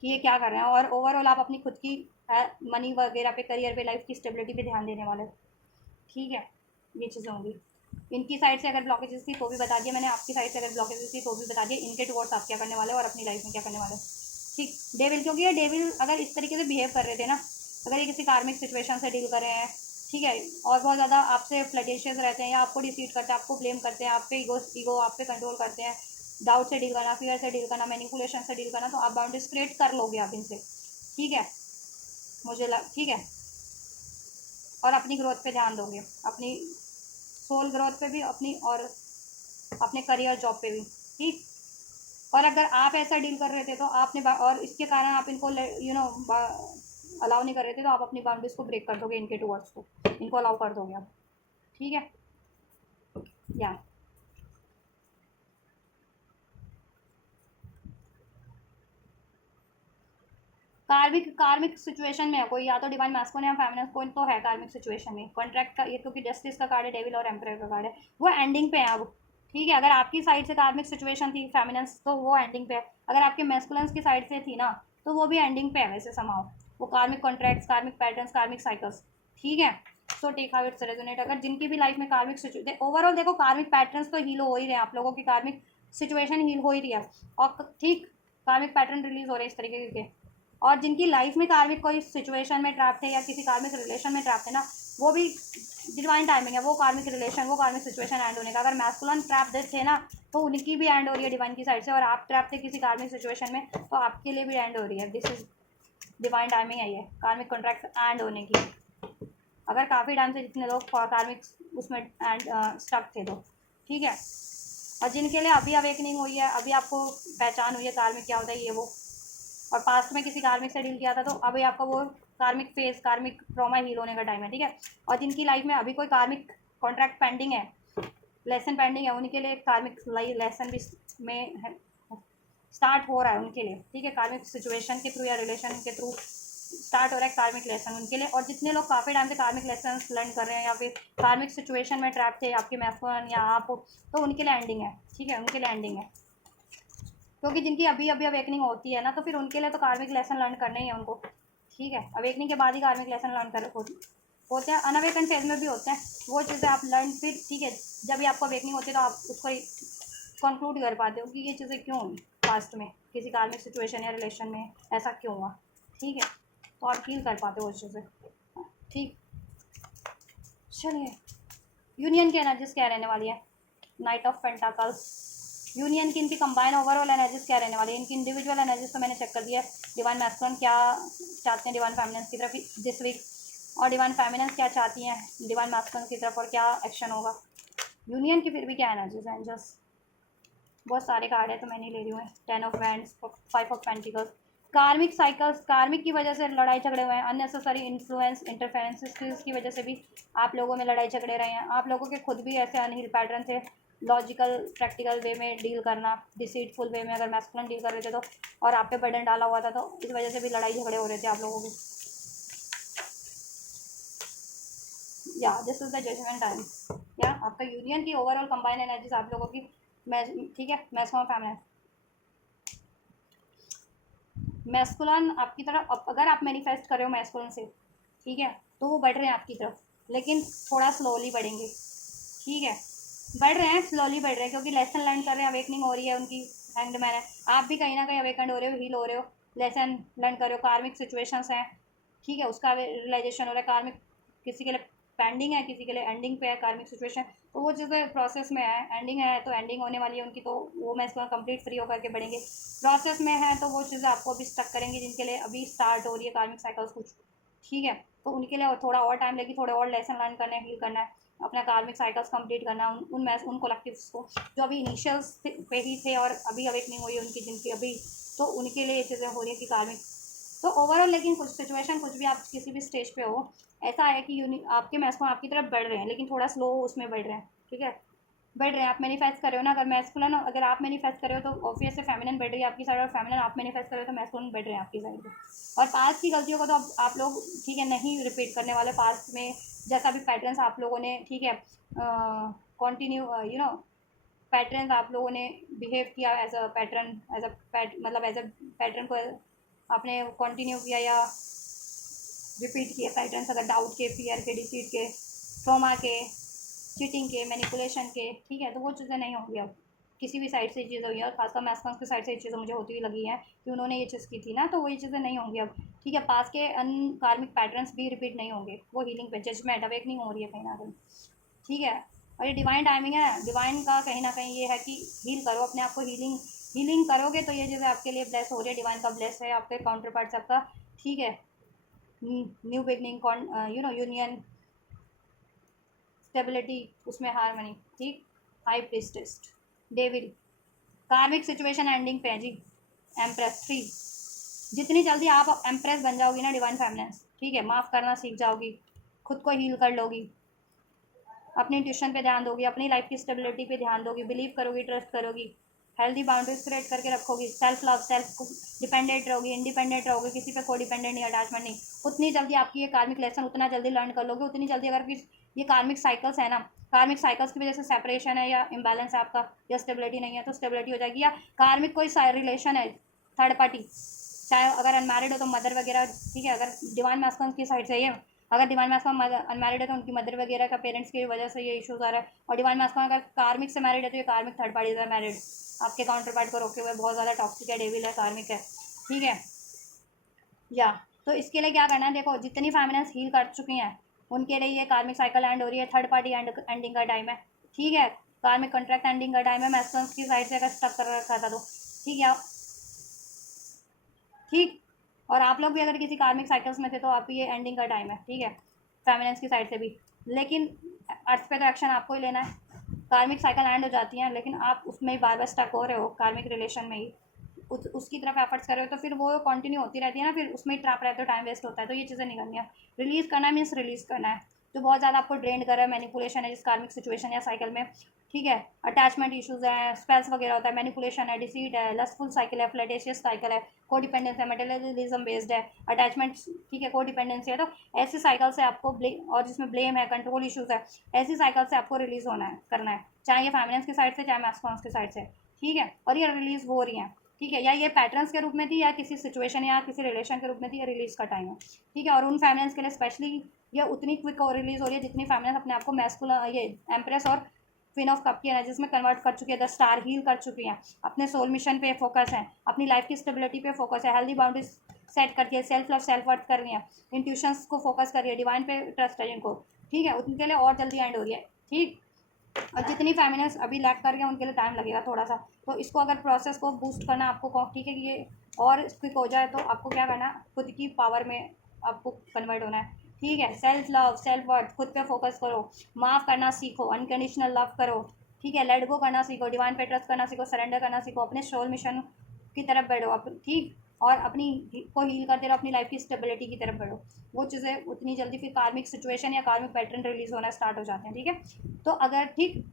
कि ये क्या कर रहे हैं, और ओवरऑल आप अपनी खुद की मनी वगैरह पे, करियर पे, लाइफ की स्टेबिलिटी पे ध्यान देने वाले हो, ठीक है। ये चीज़ें होंगी इनकी साइड से, अगर ब्लॉकेजेस थी तो भी बता दिया मैंने, आपकी साइड से अगर ब्लॉकेजेस थी तो भी बता दिया, इनके टुवर्ड्स आप क्या करने वाले हो और अपनी लाइफ में क्या करने वाले हो, ठीक। डेविल, क्योंकि ये डेविल अगर इस तरीके से बिहेव कर रहे थे ना, अगर ये किसी कार्मिक सिचुएशन से डील कर रहे हैं, ठीक है, और बहुत ज़्यादा आपसे फ्लटेशियस रहते हैं, या आपको डिसीट करते हैं, आपको ब्लेम करते हैं, आप पे ईगो आप पे कंट्रोल करते हैं, डाउट से डील करना, फियर से डील करना, मैनिपुलेशन से डील करना, तो आप बाउंड्रीज क्रिएट कर लोगे आप इनसे, ठीक है, ठीक है। और अपनी ग्रोथ पे ध्यान दोगे, अपनी सोल ग्रोथ पे भी अपनी, और अपने करियर जॉब पे भी, ठीक। और अगर आप ऐसा डील कर रहे थे तो आपने और इसके कारण आप इनको अलाउ नहीं कर रहे थे, तो आप अपनी बाउंड्रीज को ब्रेक कर दोगे इनके टुवर्ड्स को, इनको अलाउ कर दोगे आप, ठीक है। या कार्मिक कार्मिक सिचुएशन में है कोई, या तो डिवाइन मैस्कुलिन या फेमिनिन, कोई तो है कार्मिक सिचुएशन में कॉन्ट्रैक्ट का, ये क्योंकि जस्टिस का कार्ड है, डेविल और एम्परर का कार्ड है, वो एंडिंग पे है अब। ठीक है, अगर आपकी साइड से कार्मिक सिचुएशन थी फेमिनिन्स तो वो एंडिंग पे है, अगर आपके मैस्कुलिन्स की साइड से थी ना तो वो भी एंडिंग पे है वैसे समाओ, वो कार्मिक कॉन्ट्रैक्ट्स, कार्मिक पैटर्न्स, कार्मिक साइकिल्स। ठीक है, so take how it's resonate. अगर जिनकी भी लाइफ में कार्मिक सिचुएशन, ओवरऑल देखो कार्मिक पैटर्न्स तो हील हो ही रहे हैं, आप लोगों की कार्मिक सिचुएशन हील हो ही रही है, और ठीक कार्मिक पैटर्न रिलीज हो रहे हैं इस तरीके के। और जिनकी लाइफ में कार्मिक कोई सिचुएशन में ट्रैप थे या किसी कार्मिक रिलेशन में ट्रैप थे ना, वो भी डिवाइन टाइमिंग है, वो कार्मिक रिलेशन, वो कार्मिक सिचुएशन एंड होने का। अगर मैस्कुलिन ट्रैप थे ना तो उनकी भी एंड हो रही है डिवाइन की साइड से, और आप ट्रैप थे किसी कार्मिक सिचुएशन में तो आपके लिए भी एंड हो रही है। दिस इज डिवाइन टाइमिंग है ये कार्मिक कॉन्ट्रैक्ट एंड होने की। अगर काफ़ी टाइम से जितने लोग कार्मिक उसमें एंड स्टक थे तो ठीक है। और जिनके लिए अभी अवेकनिंग हुई है, अभी आपको पहचान हुई है कार्मिक क्या होता है ये वो, और पास्ट में किसी कार्मिक से डील किया था तो अभी आपका वो कार्मिक फेज, कार्मिक ट्रॉमा हील होने का टाइम है। ठीक है, और जिनकी लाइफ में अभी कोई कार्मिक कॉन्ट्रैक्ट पेंडिंग है, लेसन पेंडिंग है, उनके लिए कार्मिक लेसन भी में स्टार्ट हो रहा है उनके लिए। ठीक है, कार्मिक सिचुएशन के थ्रू या रिलेशन के थ्रू स्टार्ट हो रहा है कार्मिक लेसन उनके लिए। और जितने लोग काफ़ी टाइम से कार्मिक लेसन लर्न कर रहे हैं या फिर कार्मिक सिचुएशन में ट्रैप थे, आपके मैस्कुलिन या आप, तो उनके लिए एंडिंग है। ठीक है, उनके लिए एंडिंग है, क्योंकि जिनकी अभी अभी अवेकनिंग होती है ना तो फिर उनके लिए तो कार्मिक लेसन लर्न करना ही है उनको। ठीक है, अवेकनिंग के बाद ही कार्मिक लेसन लर्न कर होते हैं, अनअवेकन फेज में भी होते हैं वो चीज़ें आप लर्न फिर। ठीक है, जब भी आपको अवेकनिंग होती है तो आप उसको कंक्लूड कर पाते हो कि ये चीज़ें क्यों हुई पास्ट में, किसी कार्मिक सिचुएशन या रिलेशन में ऐसा क्यों हुआ। ठीक है, तो आप फील कर पाते हो उस चीज़ें। ठीक, चलिए यूनियन की एनर्जीज क्या रहने वाली है, नाइट ऑफ पेंटाकल्स। यूनियन की इनकी कंबाइन ओवरऑल एनर्जीज क्या रहने वाली है, इनकी इंडिविजुअल एनर्जीज तो मैंने चेक कर दिया है। डिवाइन मैस्कुलिन क्या चाहते हैं डिवाइन फेमिनिन्स की तरफ दिस वीक, और डिवाइन फेमिनिन्स क्या चाहती हैं डिवाइन मैस्कुलिन की तरफ, और क्या एक्शन होगा यूनियन की। फिर भी क्या एनर्जीज हैं, जस्ट बहुत सारे कार्ड है तो मैं नहीं ले रही हूँ। 10 ऑफ वैंड्स, 5 ऑफ पेंटिकल्स, कार्मिक साइकिल्स, कार्मिक की वजह से लड़ाई झगड़े हुए हैं, अननेसेसरी इन्फ्लुएंस, इंटरफेरेंसेस की वजह से भी आप लोगों में लड़ाई झगड़े रहे हैं। आप लोगों के खुद भी ऐसे अनहील पैटर्न थे, लॉजिकल प्रैक्टिकल वे में डील करना, डिसीटफुल वे में अगर मैस्कुलिन डील कर रहे थे तो, और आप पे बर्डन डाला हुआ था तो इस वजह से भी लड़ाई झगड़े हो रहे थे आप लोगों की। या this is the judgement time. या आपका यूनियन की ओवरऑल कंबाइन एनर्जीज आप लोगों की ठीक है। मैस्कुलिन फेमिनिन, मैस्कुलिन आपकी तरफ अगर आप मैनिफेस्ट कर रहे हो मैस्कुलिन से, ठीक है, तो वो बढ़ रहे हैं आपकी तरफ, लेकिन थोड़ा स्लोली बढ़ेंगे। ठीक है, बढ़ रहे हैं, स्लोली बढ़ रहे हैं, क्योंकि लेसन लर्न कर रहे हैं, अवेकनिंग हो रही है उनकी। हैंग्ड मैन है, आप भी कहीं ना कहीं अवेकन हो रहे हो, हील हो रहे हो, लेसन लर्न कर रहे हो, कार्मिक सिचुएशंस हैं। ठीक है, उसका रियलाइजेशन हो रहा है, कार्मिक किसी के लिए पेंडिंग है, किसी के लिए एंडिंग पे है कार्मिक सिचुएशन, तो वो चीज़ें प्रोसेस में है। एंडिंग है तो एंडिंग होने वाली है उनकी, तो वो मैं इसको कंप्लीट फ्री होकर के बढ़ेंगे। प्रोसेस में है तो वो चीज़ें आपको अभी स्टक करेंगी, जिनके लिए अभी स्टार्ट हो रही है कार्मिक साइकिल्स कुछ। ठीक है, तो उनके लिए थोड़ा और टाइम लेगी, थोड़े और लेसन लर्न करना है, हील करना है, अपना कार्मिक साइकिल्स कंप्लीट करना है। उन कलेक्टिव्स को जो अभी इनिशियल्स पे ही थे और अभी अवेकनिंग हुई है उनकी, जिनकी अभी, तो उनके लिए ये चीज़ें हो रही है कि कार्मिक। तो ओवरऑल लेकिन कुछ सिचुएशन, कुछ भी आप किसी भी स्टेज पे हो, ऐसा है कि आपके मैस्कुलिन आपकी तरफ बढ़ रहे हैं, लेकिन थोड़ा स्लो उसमें बढ़ रहे हैं। ठीक है, बढ़ रहे हैं, आप मैनिफेस्ट कर रहे हो ना, अगर मैस्कुलिन, अगर आप मैनिफेस्ट कर रहे हो तो ऑब्वियस से फेमिनिन बढ़ रही है आपकी साइड, और फेमिनिन आप मैनिफेस्ट कर रहे हो तो मैस्कुलिन बढ़ रहे हैं आपकी साइड पे। और पास्ट की गलतियों को तो अब आप लोग, ठीक है, नहीं रिपीट करने वाले। पास्ट में जैसा भी पैटर्न्स आप लोगों ने, ठीक है, कंटिन्यू पैटर्न आप लोगों ने बिहेव किया एज अ पैटर्न, मतलब एज अ पैटर्न को आपने कंटिन्यू किया या रिपीट किए पैटर्न्स, अगर डाउट के, फियर के, डिसीट के, ट्रॉमा के, चीटिंग के, मैनिपुलेशन के। ठीक है, तो वो चीज़ें नहीं होंगी अब किसी भी साइड से ये चीज़ हुई है, और खासकर मैस्कुलिन की साइड से ये चीज़ें मुझे होती हुई लगी है कि उन्होंने ये चीज़ की थी ना, तो वो ये चीज़ें नहीं होंगी अब। ठीक है, पास के अनकार्मिक पैटर्न्स भी रिपीट नहीं होंगे, वो हीलिंग पे जजमेंट अवेकनिंग हो रही है कहीं ना कहीं। ठीक है, और ये डिवाइन टाइमिंग है, डिवाइन का कहीं ना कहीं ये है कि हील करो अपने आप को, हीलिंग करोगे तो ये चीज़ें आपके लिए ब्लेस हो रही है, डिवाइन का ब्लेस है आपके काउंटर पार्ट सबका। ठीक है, न्यू बिगनिंग, यूनियन, स्टेबिलिटी, उसमें हारमनी। ठीक, हाई प्रीस्टेस, डेविल, कार्मिक सिचुएशन एंडिंग पे है जी। एम्प्रेस 3, जितनी जल्दी आप एम्प्रेस बन जाओगी ना डिवाइन फेमिनिन्स, ठीक है, माफ़ करना सीख जाओगी, खुद को हील कर लोगी, अपनी ट्यूशन पे ध्यान दोगी, अपनी लाइफ की स्टेबिलिटी पे ध्यान दोगी, बिलीव करोगी, ट्रस्ट करोगी। हेल्दी बाउंड्रीज क्रिएट करके रखोगी, सेल्फ लव, सेल्फ डिपेंडेंट रहोगी, इंडिपेंडेंट रहोगी, किसी पे को डिपेंडेंट नहीं, अटैचमेंट नहीं, उतनी जल्दी आपकी ये कार्मिक लेसन उतना जल्दी लर्न कर लोगे, उतनी जल्दी अगर ये कार्मिक साइकिल्स है ना, कार्मिक साइकिल्स की वजह से सेपरेशन है या इम्बैलेंस है आपका, या स्टेबिलिटी नहीं है तो स्टेबिलिटी हो जाएगी, या कार्मिक कोई रिलेशन है थर्ड पार्टी, चाहे अगर अनमैरिड हो तो मदर वगैरह, ठीक है, अगर डिवाइन मैस्कुलिन की साइड से ये, अगर डिवाइन मैस्कुलिन अनमैरिड है तो उनकी मदर वगैरह का पेरेंट्स की वजह से ये इश्यूज आ रहा है, और डिवाइन मैस्कुलिन अगर कार्मिक से मैरिड है तो ये कार्मिक थर्ड पार्टी से मैरिड, आपके काउंटर पार्ट को रोके हुए, बहुत ज़्यादा टॉक्सिक है, डेविल है, कार्मिक है, ठीक है। या तो इसके लिए क्या करना है, देखो जितनी फैमिलीज हील कर चुकी हैं उनके लिए ये कार्मिक साइकिल एंड हो रही है, थर्ड पार्टी एंडिंग का टाइम है, ठीक है, कार्मिक कॉन्ट्रैक्ट एंडिंग का टाइम है, मैस्कुलिन की साइड से अगर स्टक कर रखा था तो, ठीक है, ठीक। और आप लोग भी अगर किसी कार्मिक साइकिल्स में थे तो आप ये एंडिंग का टाइम है, ठीक है, फेमिनेंस की साइड से भी, लेकिन अर्थ पे तो एक्शन आपको ही लेना है, कार्मिक साइकिल एंड हो जाती हैं लेकिन आप उसमें ही बार बार स्टक हो रहे हो, कार्मिक रिलेशन में ही उसकी तरफ एफर्ट्स कर रहे हो, तो फिर वो कंटिन्यू होती रहती है ना, फिर उसमें ही ट्रैप रहते हो, टाइम वेस्ट होता है, तो ये चीज़ें नहीं करनी है, रिलीज़ करना है, मीन्स रिलीज़ करना है, तो बहुत ज़्यादा आपको ड्रेन कर रहा है, मैनिपुलेशन है जिस कार्मिक सिचुएशन या साइकिल में, ठीक है, अटैचमेंट इश्यूज है, स्पेल्स वगैरह होता है, मैनिपुलेशन है, डिसीट है, लस्टफुल साइकिल है, फ्लर्टेशियस साइकिल है, को डिपेंडेंस है, मटेरियलिज्म बेस्ड है, अटैचमेंट, ठीक है, को डिपेंडेंसी है, तो ऐसी साइकिल से आपको और जिसमें ब्लेम है, कंट्रोल इशूज़ है, ऐसी साइकिल से आपको रिलीज़ होना है, करना है, चाहे ये फैमिनेंस की साइड से चाहे मैस्कुलिन की साइड से, ठीक है, और ये रिलीज़ हो रही हैं, ठीक है, या ये पैटर्न्स के रूप में थी या किसी सिचुएशन या किसी रिलेशन के रूप में थी, ये रिलीज़ का टाइम है, ठीक है, और उन फैमिलीज के लिए स्पेशली ये उतनी क्विक रिलीज हो रही है जितनी फैमिलीज अपने आप को मैस्कुलिन, ये एम्प्रेस और क्वीन ऑफ कप की एनर्जीज में कन्वर्ट कर चुकी है, द स्टार हील कर चुकी हैं, अपने सोल मिशन पे फोकस है, अपनी लाइफ की स्टेबिलिटी पे फोकस है, हेल्दी बाउंड्रीज सेट करती है, सेल्फ लव सेल्फ वर्थ कर रही है, इंट्यूशंस को फोकस कर रही है, डिवाइन पे ट्रस्ट है जिनको, ठीक है, उनके लिए और जल्दी एंड हो रही है, ठीक। और जितनी फैमिलीज अभी लैक कर रही हैं उनके लिए टाइम लगेगा थोड़ा सा, तो इसको अगर प्रोसेस को बूस्ट करना आपको, ठीक है, कि ये और क्विक हो जाए तो आपको क्या करना है, खुद की पावर में आपको कन्वर्ट होना है, ठीक है, सेल्फ लव सेल्फ वर्थ, खुद पे फोकस करो, माफ़ करना सीखो, अनकंडीशनल लव करो, ठीक है, लेट गो करना सीखो, डिवाइन पे ट्रस्ट करना सीखो, सरेंडर करना सीखो, अपने सोल मिशन की तरफ बढ़ो आप, ठीक, और अपनी को हील करते रहो, अपनी लाइफ की स्टेबिलिटी की तरफ बढ़ो, वो चीज़ें उतनी जल्दी फिर कार्मिक सिचुएशन या कार्मिक पैटर्न रिलीज होना स्टार्ट हो जाते हैं, ठीक है, तो अगर ठीक,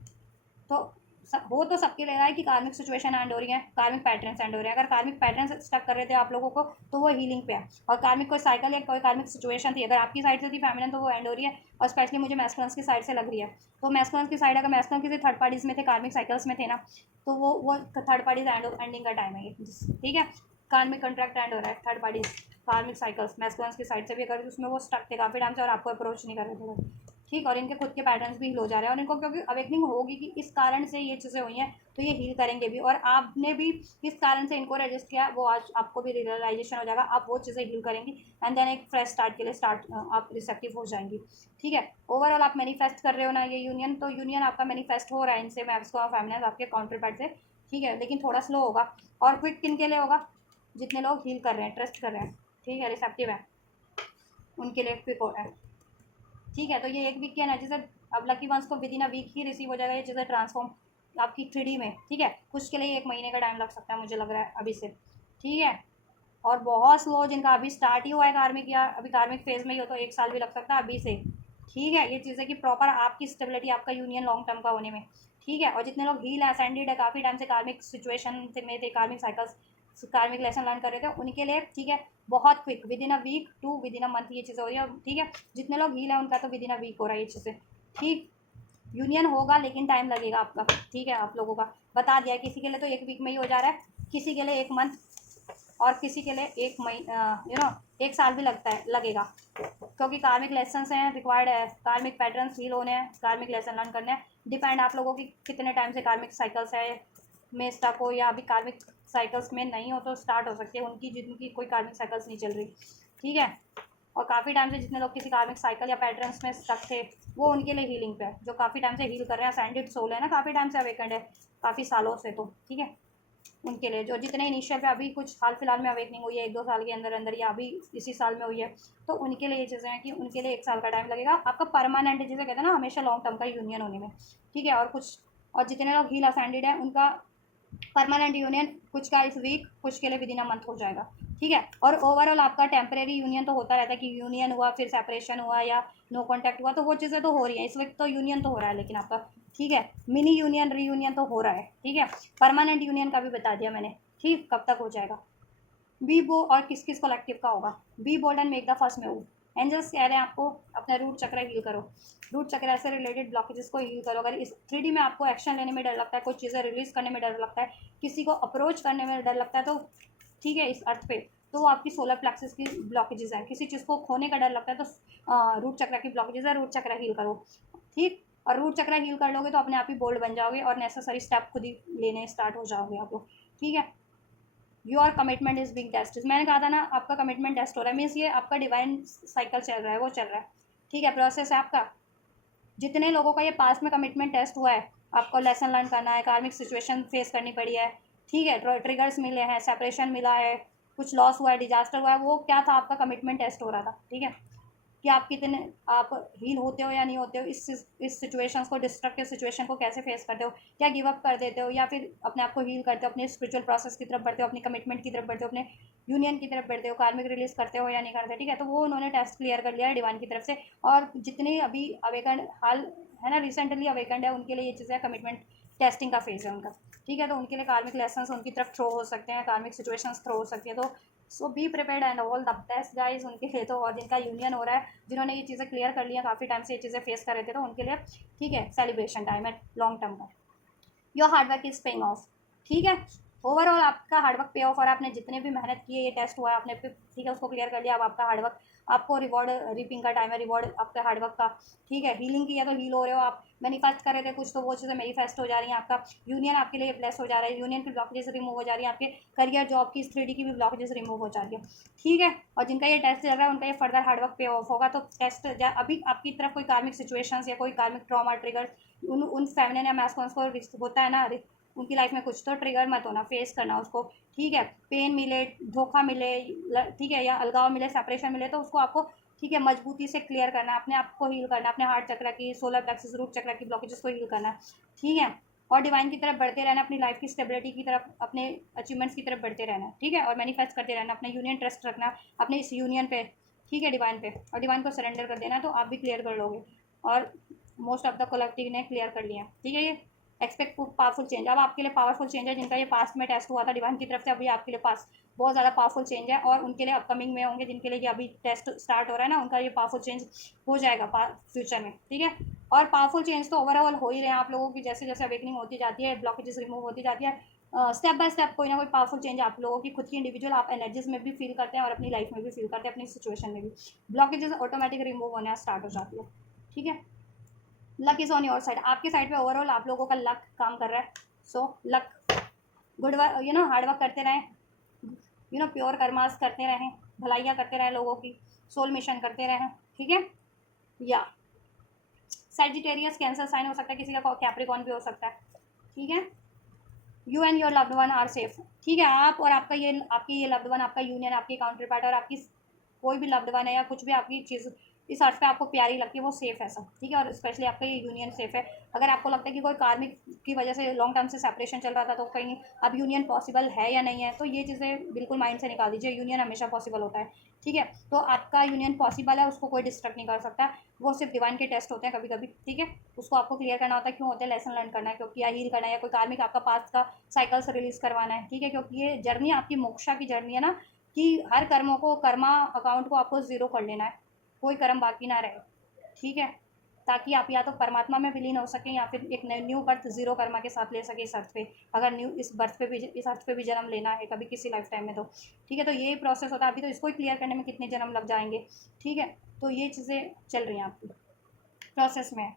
तो हो तो सबके ले रहा है कि कार्मिक सिचुएशन एंड हो रही है, कार्मिक पैटर्न्स एंड हो रहे हैं, अगर कार्मिक पैटर्न्स स्टक कर रहे थे आप लोगों को तो वो हीलिंग पे है, और कार्मिक कोई साइकिल या कोई कार्मिक सिचुएशन थी अगर आपकी साइड से थी फैमिली तो वो एंड हो रही है, और स्पेशली मुझे मैस्कुलिन की साइड से लग रही है, तो मैस्कुलिन की साइड अगर मैस्कुलिन किसी थर्ड पार्टीज में थे, कार्मिक साइकिल्स में थे ना, तो वो थर्ड पार्टीज एंडिंग का टाइम है ये, ठीक है, कार्मिक कॉन्ट्रैक्ट एंड हो रहा है, थर्ड पार्टीज कार्मिक साइकिल्स मैस्कुलिन की साइड से भी अगर उसमें वो स्टक थे काफ़ी टाइम से और आपको अप्रोच नहीं कर रहे थे, ठीक, और इनके खुद के पैटर्न्स भी हील हो जा रहे हैं, और इनको क्योंकि अवेकनिंग होगी कि इस कारण से ये चीज़ें हुई हैं तो ये हील करेंगे भी, और आपने भी किस कारण से इनको रजिस्ट किया वो आज आपको भी रियलाइजेशन हो जाएगा, आप वो चीज़ें हील करेंगी, एंड देन एक फ्रेश स्टार्ट के लिए आप रिसेप्टिव हो जाएंगी, ठीक है, ओवरऑल आप मैनिफेस्ट कर रहे हो ना ये यूनियन, तो यूनियन आपका मैनिफेस्ट हो रहा है इनसे, मैप्सको फैमिली आपके काउंटर पार्ट से, ठीक है, लेकिन थोड़ा स्लो होगा, और क्विक किन के लिए होगा, जितने लोग हील कर रहे हैं, ट्रस्ट कर रहे हैं, ठीक है, रिसेप्टिव है, उनके लिए क्विक हो रहा है, ठीक है, तो ये एक वीक की एनर्जी से अब लकी वंस को विद इन अ वीक ही रिसीव हो जाएगा ये चीज़ें ट्रांसफॉर्म आपकी 3D में, ठीक है, कुछ के लिए 1 महीने का टाइम लग सकता है मुझे लग रहा है अभी से, ठीक है, और बहुत स्लो जिनका अभी स्टार्ट ही हुआ है कार्मिक या अभी कार्मिक फेज में ही हो तो 1 साल भी लग सकता है अभी से, ठीक है, ये चीज़ें कि प्रॉपर आपकी स्टेबिलिटी आपका यूनियन लॉन्ग टर्म का होने में, ठीक है, और जितने लोग हील असेंडेड है काफ़ी टाइम से कार्मिक सिचुएशन में थे, कार्मिक साइकिल्स कार्मिक लेसन लर्न कर रहे थे उनके लिए, ठीक है, बहुत quick within a week to within a month ये चीज़ें हो रही है, ठीक है, जितने लोग हील है उनका तो विद इन अ वीक हो रहा है ये चीज़ें, ठीक, यूनियन होगा लेकिन टाइम लगेगा आपका, ठीक है, आप लोगों का बता दिया, किसी के लिए तो 1 वीक में ही हो जा रहा है, किसी के लिए 1 मंथ, और किसी के लिए 1 महीना 1 साल भी लगेगा, क्योंकि कार्मिक लेसन हैं रिक्वायर्ड है, कार्मिक पैटर्न्स हील होने हैं, कार्मिक लेसन लर्न करने हैं, डिपेंड आप लोगों की कितने टाइम से कार्मिक साइकिल्स है में स्टक हो या अभी कार्मिक साइकिल्स में नहीं हो तो स्टार्ट हो सकती है उनकी जिनकी कोई कार्मिक साइकिल्स नहीं चल रही, ठीक है, और काफ़ी टाइम से जितने लोग किसी कार्मिक साइकिल या पैटर्न्स में स्टक थे वो उनके लिए हीलिंग पे है, जो काफ़ी टाइम से हील कर रहे हैं, सैंडिड सोल है ना, काफ़ी टाइम से अवेकेंड है, काफ़ी सालों से, तो ठीक है, उनके लिए जो जितने इनिशियल पे अभी कुछ हाल फिलहाल में अवेकनिंग हुई है 1-2 साल के अंदर अंदर या अभी इसी साल में हुई है, तो उनके लिए ये चीज़ें हैं कि उनके लिए 1 साल का टाइम लगेगा आपका परमानेंट, जिसे कहते हैं ना हमेशा लॉन्ग टर्म का यूनियन होने में, ठीक है, और जितने लोग हील असेंडेड है उनका परमानेंट यूनियन कुछ का इस वीक, कुछ के लिए विद इन अ मंथ हो जाएगा, ठीक है। और ओवरऑल आपका टेम्परेरी यूनियन तो होता रहता है कि यूनियन हुआ, फिर सेपरेशन हुआ या नो कॉन्टैक्ट हुआ, तो वो चीज़ें तो हो रही हैं इस वक्त, तो यूनियन तो हो रहा है लेकिन आपका, ठीक है। मिनी यूनियन री यूनियन तो हो रहा है, ठीक है। परमानेंट यूनियन का भी बता दिया मैंने, ठीक, कब तक हो जाएगा। बी बो और किस किस कलेक्टिव का होगा, be bold and make the first move. Angels कह रहे हैं आपको अपना रूट चक्र हील करो, रूट चक्र से रिलेटेड ब्लॉकेजेस को हील करो। अगर इस 3D में आपको एक्शन लेने में डर लगता है, कुछ चीज़ें रिलीज करने में डर लगता है, किसी को अप्रोच करने में डर लगता है, तो ठीक है, इस अर्थ पे तो वो आपकी सोलर प्लेक्सिस की ब्लॉकेजेस हैं। किसी चीज़ को खोने का डर लगता है तो रूट चक्र की ब्लॉकेजेस है, रूट चक्र हील करो, ठीक। और रूट चक्र हील कर लोगे तो अपने आप ही बोल्ड बन जाओगे और नेसेसरी स्टेप खुद ही लेने स्टार्ट हो जाओगे आप लोग, ठीक है। Your commitment is being test, मैंने कहा था ना आपका कमिटमेंट टेस्ट हो रहा है, मीन्स ये आपका डिवाइन साइकिल चल रहा है, वो चल रहा है, ठीक है, प्रोसेस है आपका। जितने लोगों का ये पास्ट में कमिटमेंट टेस्ट हुआ है, आपको लेसन लर्न करना है, कार्मिक सिचुएशन फेस करनी पड़ी है, ठीक है, ट्रिगर्स मिले हैं, सेपरेशन मिला है, कुछ लॉस हुआ है, डिजास्टर हुआ है, वो क्या था, आपका कमिटमेंट टेस्ट हो रहा था, ठीक है। कि आप कितने, आप हील होते हो या नहीं होते हो, इस सिचुएशंस को, डिस्ट्रक्टिव सिचुएशन को कैसे फेस करते हो, क्या गिव अप कर देते हो या फिर अपने आप को हील करते हो, अपने स्पिरिचुअल प्रोसेस की तरफ बढ़ते हो, अपनी कमिटमेंट की तरफ बढ़ते हो, अपने यूनियन की तरफ बढ़ते हो, कार्मिक रिलीज करते हो या नहीं करते, ठीक है। तो वो उन्होंने टेस्ट क्लियर कर लिया है डिवाइन की तरफ से। और जितने अभी अवेकंड हाल है ना, रिसेंटली अवेकंड है, उनके लिए ये चीज़ें कमिटमेंट टेस्टिंग का फेज है उनका, ठीक है। तो उनके लिए कार्मिक लेसन्स उनकी तरफ थ्रो हो सकते हैं, कार्मिक सिचुएशंस थ्रो हो सकती है, तो so be prepared and all the best guys उनके लिए तो। और जिनका यूनियन हो रहा है, जिन्होंने ये चीज़ें क्लियर कर लिया, काफ़ी टाइम से ये चीज़ें फेस कर रहे थे, तो उनके लिए ठीक है, सेलिब्रेशन टाइम है लॉन्ग टर्म का। Your hard work is paying off, ठीक है। ओवरऑल आपका हार्डवर्क पे ऑफ, और आपने जितने भी मेहनत की है, ये टेस्ट हुआ है आपने, ठीक है, उसको क्लियर कर लिया। अब आपका हार्डवर्क, आपको रिवॉर्ड रीपिंग का टाइम है, रिवॉर्ड आपके हार्डवर्क का, ठीक है। हीलिंग की है तो हील हो रहे हो आप, मैनिफेस्ट कर रहे थे कुछ, तो वो चीज़ें मैनिफेस्ट हो जा रही हैं। आपका यूनियन आपके लिए ब्लेस हो जा रहा है, यूनियन की ब्लॉकेजेस रिमूव हो जा रही है, आपके करियर जॉब की, 3D की भी ब्लॉकेजेस रिमूव हो जा रही है, ठीक है। और जिनका ये टेस्ट चल रहा है उनका ये फर्दर हार्डवर्क पे ऑफ होगा। तो टेस्ट अभी आपकी तरफ कोई कार्मिक सिचुएशंस या कोई कार्मिक ट्रॉमा ट्रिगर उन फेमिनिन या मैस्कुलिन को होता है ना, उनकी लाइफ में कुछ, तो ट्रिगर मत होना, फेस करना उसको, ठीक है। पेन मिले, धोखा मिले, ठीक है, या अलगाव मिले, सेपरेशन मिले, तो उसको आपको, ठीक है, मजबूती से क्लियर करना है, अपने आप को हील करना है, अपने हार्ट चक्र की, सोलर प्लेक्सस, रूट चक्र की ब्लॉकेजेस को हील करना है, ठीक है। और डिवाइन की तरफ बढ़ते रहना, अपनी लाइफ की स्टेबिलिटी की तरफ, अपने अचीवमेंट्स की तरफ बढ़ते रहना, ठीक है। और मैनिफेस्ट करते रहना, अपना यूनियन ट्रस्ट रखना अपने इस यूनियन पे, ठीक है, डिवाइन पे, और डिवाइन को सरेंडर कर देना, तो आप भी क्लियर कर लोगे। और मोस्ट ऑफ द कलेक्टिव ने क्लियर कर लिया, ठीक है। ये एक्सपेक्ट पावरफुल चेंज, अब आपके लिए पावरफुल चेंज है, जिनका ये पास्ट में टेस्ट हुआ था डिवाइन की तरफ से, अभी आपके लिए पास बहुत ज़्यादा पावरफुल चेंज है। और उनके लिए अपकमिंग में होंगे, जिनके लिए ये अभी टेस्ट स्टार्ट हो रहा है ना, उनका ये पावरफुल चेंज हो जाएगा फ्यूचर में, ठीक है। और पावरफुल चेंज तो ओवरऑल हो ही रहे हैं आप लोगों की, जैसे जैसे अवेकनिंग होती जाती है, ब्लॉकेजेस रिमूव होती जाती है, स्टेप बाय स्टेप कोई ना कोई पावरफुल चेंज आप लोगों की खुद की इंडिविजुअल आप एनर्जीज में भी फील करते हैं और अपनी लाइफ में भी फील करते हैं, अपनी सिचुएशन में भी ब्लॉकेजेस ऑटोमेटिक रिमूव होना स्टार्ट हो जाती है, ठीक है। Luck is on your side, आपके साइड पे ओवरऑल आप लोगों का लक काम कर रहा है। So luck, good work, hard work करते रहें, प्योर कर्मास करते रहें, भलाइयाँ करते रहें लोगों की, सोल मिशन करते रहें, ठीक है। या सैजिटेरियस कैंसर साइन हो सकता है, किसी का कैप्रिकॉन भी हो सकता है, ठीक है। You and your loved one are safe, ठीक है। आप और आपकी ये लव्ड वन, आपका यूनियन, आपकी काउंटर पार्ट, और आपकी कोई भी लव्ड वन है या कुछ भी आपकी चीज़ इस अर्थ पे आपको प्यारी लगती है, वो सेफ है सब, ठीक है। और स्पेशली आपका ये यूनियन सेफ है। अगर आपको लगता है कि कोई कार्मिक की वजह से लॉन्ग टर्म से सेपरेशन चल रहा था, तो कहीं अब यूनियन पॉसिबल है या नहीं है, तो ये चीज़ें बिल्कुल माइंड से निकाल दीजिए, यूनियन हमेशा पॉसिबल होता है, ठीक है। तो आपका यूनियन पॉसिबल है, उसको कोई डिस्ट्रक्ट नहीं कर सकता, वो सिर्फ डिवाइन के टेस्ट होते हैं कभी कभी, ठीक है। उसको आपको क्लियर करना होता है, क्यों होते हैं, लेसन लर्न करना है, क्योंकि या हील करना है, या कोई कार्मिक आपका पास्ट का साइकिल से रिलीज करवाना है, ठीक है। क्योंकि ये जर्नी आपकी मोक्षा की जर्नी है ना, कि हर कर्मों को, कर्मा अकाउंट को आपको ज़ीरो कर लेना है, कोई कर्म बाकी ना रहे, ठीक है। ताकि आप या तो परमात्मा में विलीन हो सकें, या फिर एक न्यू बर्थ जीरो कर्मा के साथ ले सके इस अर्थ पे, अगर न्यू इस बर्थ पे भी, इस अर्थ पे भी जन्म लेना है कभी किसी लाइफ टाइम में, तो ठीक है। तो ये प्रोसेस होता है, अभी तो इसको ही क्लियर करने में कितने जन्म लग जाएंगे, ठीक है। तो ये चीज़ें चल रही हैं आपकी प्रोसेस में,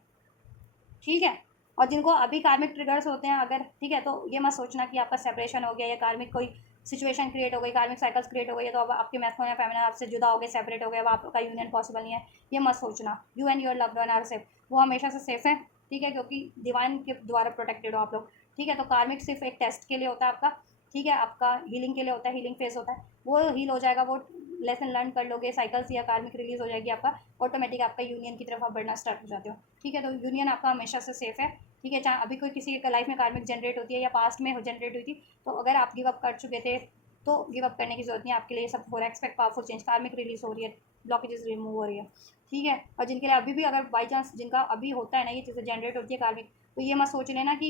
ठीक है। और जिनको अभी कार्मिक ट्रिगर्स होते हैं अगर, ठीक है, तो ये मत सोचना कि आपका सेपरेशन हो गया या कार्मिक कोई सिचुएशन क्रिएट हो गई, कार्मिक साइकिल्स क्रिएट हो गई है, तो अब आपके मैस्कुलिन या फेमिनिन आपसे जुदा हो गए, सेपरेट हो गए, अब आपका यूनियन पॉसिबल नहीं है, ये मत सोचना। You and your loved one are safe, वो हमेशा से सेफ है, ठीक है, क्योंकि डिवाइन के द्वारा प्रोटेक्टेड हो आप लोग, ठीक है। तो कार्मिक सिर्फ एक टेस्ट के लिए होता है आपका, ठीक है, आपका हीलिंग के लिए होता है, हीलिंग फेस होता है, वो हील हो जाएगा, वो लेसन लर्न कर लोगे, साइकिल्स या कार्मिक रिलीज हो जाएगी आपका, ऑटोमेटिक आपका यूनियन की तरफ आप बढ़ना स्टार्ट हो जाते हो, ठीक है। तो यूनियन आपका हमेशा से सेफ है, ठीक है, चाहे अभी कोई किसी के लाइफ में कार्मिक जनरेट होती है या पास्ट में जनरेट हुई थी, तो अगर आप गिव अप कर चुके थे तो गिव अप करने की जरूरत नहीं है, आपके लिए सब हो रहा है। एक्सपेक्ट पावरफुल चेंज, कार्मिक रिलीज हो रही है, ब्लॉकेजेस रिमूव हो रही है। ठीक है, और जिनके लिए अभी भी अगर बाई चांस जिनका अभी होता है ना ये चीज़ें जनरेट होती है कार्मिक, तो ये मत सोच लेना कि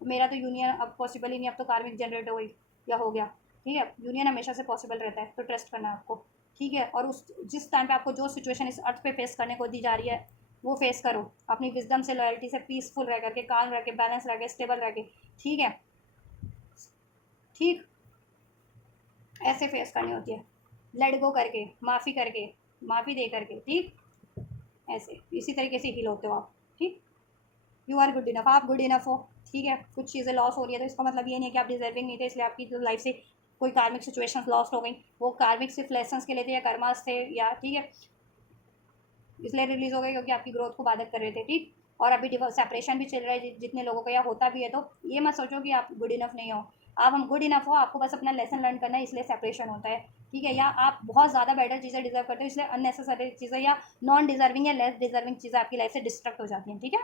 मेरा तो यूनियन अब पॉसिबल ही नहीं, अब तो कार्मिक जनरेट हो गई या हो गया। ठीक है, यूनियन हमेशा से पॉसिबल रहता है, तो ट्रस्ट करना है आपको। ठीक है, और उस जिस टाइम पे आपको जो सिचुएशन इस अर्थ पे फेस करने को दी जा रही है वो फेस करो, अपनी विजडम से, लॉयल्टी से, पीसफुल रह करके, काम रह के, बैलेंस रह के, स्टेबल रह के। ठीक है, ठीक, ऐसे फेस करनी होती है, लेट गो करके, माफ़ी करके, माफ़ी दे करके। ठीक, ऐसे इसी तरीके से हील होते हो आप। ठीक, यू आर गुड इनफ, आप गुड इनफ हो। ठीक है, कुछ चीज़ें लॉस हो रही है तो इसका मतलब ये नहीं है कि आप डिजर्विंग नहीं थे, इसलिए आपकी लाइफ से कोई कार्मिक सिचुएशंस लॉस्ट हो गई। वो कार्मिक सिर्फ लेसन्स के लिए थे या कर्मास थे, या ठीक है इसलिए रिलीज हो गए क्योंकि आपकी ग्रोथ को बाधित कर रहे थे। ठीक, और अभी डिवोर्स सेपरेशन भी चल रहा है जितने लोगों का या होता भी है, तो ये मत सोचो कि आप गुड इनफ नहीं हो। आप हम गुड इनफ हो, आपको बस अपना लेसन लर्न करना है, इसलिए सेपरेशन होता है। ठीक है, या आप बहुत ज़्यादा बेटर चीज़ें डिजर्व करते हो, इसलिए अननेसेसरी चीज़ें या नॉन डिजर्विंग या लेस डिजर्विंग चीज़ें आपकी लाइफ से डिस्ट्रक्ट हो जाती हैं। ठीक है,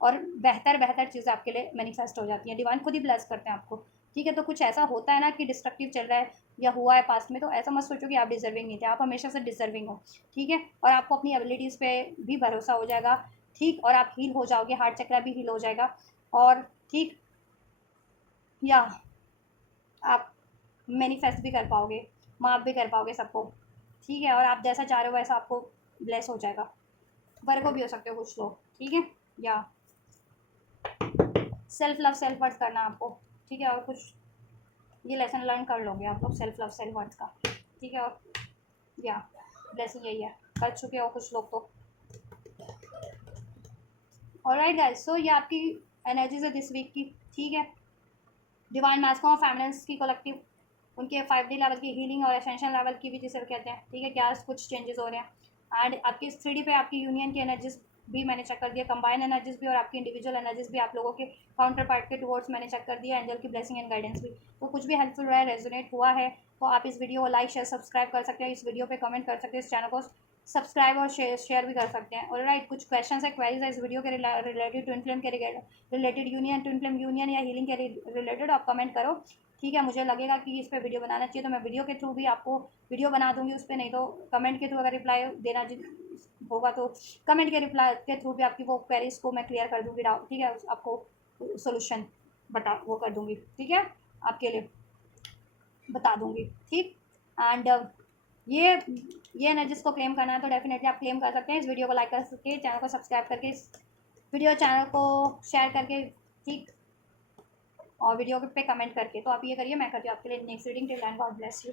और बेहतर बेहतर चीज़ें आपके लिए मैनिफेस्ट हो जाती हैं, डिवाइन खुद ही ब्लेस करते हैं आपको। ठीक है, तो कुछ ऐसा होता है ना कि डिस्ट्रक्टिव चल रहा है या हुआ है पास्ट में, तो ऐसा मत सोचो कि आप डिजर्विंग नहीं थे, आप हमेशा से डिजर्विंग हो। ठीक है, और आपको अपनी एबिलिटीज़ पे भी भरोसा हो जाएगा। ठीक, और आप हील हो जाओगे, हार्ट चक्रा भी हील हो जाएगा। और ठीक, या आप मैनिफेस्ट भी कर पाओगे, माफ़ भी कर पाओगे सबको। ठीक है, और आप जैसा चाह रहे हो वैसा आपको ब्लेस हो जाएगा। वर्क को भी हो सकते हो कुछ लोग। ठीक है, या सेल्फ लव सेल्फ वर्थ करना आपको। ठीक है, और कुछ ये लेसन लर्न कर लोगे आप लोग सेल्फ लव सेल्फ वर्थ का। ठीक है, और या ब्लेसिंग यही है, कर चुके हो कुछ लोग तो। ऑलराइट गाइस, सो ये आपकी एनर्जीज है दिस वीक की। ठीक है, डिवाइन मैस्कॉम ऑफ फेमिनिन्स की कलेक्टिव उनके 5D लेवल की हीलिंग और एसेंशियल लेवल की भी जिसे कहते हैं। ठीक है, क्या कुछ चेंजेस हो रहे हैं, एंड आपकी 3D पे आपकी यूनियन की एनर्जीज भी मैंने चेक कर दिया, कंबाइन एनर्जीज भी और आपकी इंडिविजुअल एनर्जीज भी आप लोगों के काउंटर पार्ट के टुवर्ड्स मैंने चेक कर दिया, एंजल की ब्लेसिंग एंड गाइडेंस भी। तो कुछ भी हेल्पफुल रहा है, रेजोनेट हुआ है, तो आप इस वीडियो को लाइक शेयर सब्सक्राइब कर सकते हैं, इस वीडियो पे कमेंट कर सकते हैं, इस चैनल को सब्सक्राइब और शेयर भी कर सकते हैं। ऑलराइट, कुछ क्वेश्चन है, क्वेरीज है इस वीडियो के रिलेटेड, ट्विन फ्लेम के related, union twin flame union या हीलिंग के रिलेटेड, आप कमेंट करो। ठीक है, मुझे लगेगा कि इस पर वीडियो बनाना चाहिए तो मैं वीडियो के थ्रू भी आपको वीडियो बना दूंगी उस पर, नहीं तो कमेंट के थ्रू अगर रिप्लाई देना होगा तो कमेंट के रिप्लाई के थ्रू भी आपकी वो क्वेरीज को मैं क्लियर कर दूंगी। ठीक है, आपको सोल्यूशन वो कर दूंगी। ठीक है, आपके लिए बता दूंगी। ठीक, एंड ये ये एनर्जीज को क्लेम करना है तो डेफिनेटली आप क्लेम कर सकते हैं, इस वीडियो को लाइक करके, चैनल को सब्सक्राइब करके, इस वीडियो चैनल को शेयर करके। ठीक, और वीडियो पे कमेंट करके, तो आप ये करिए, मैं करती हूँ आपके लिए next reading. Till and God bless you.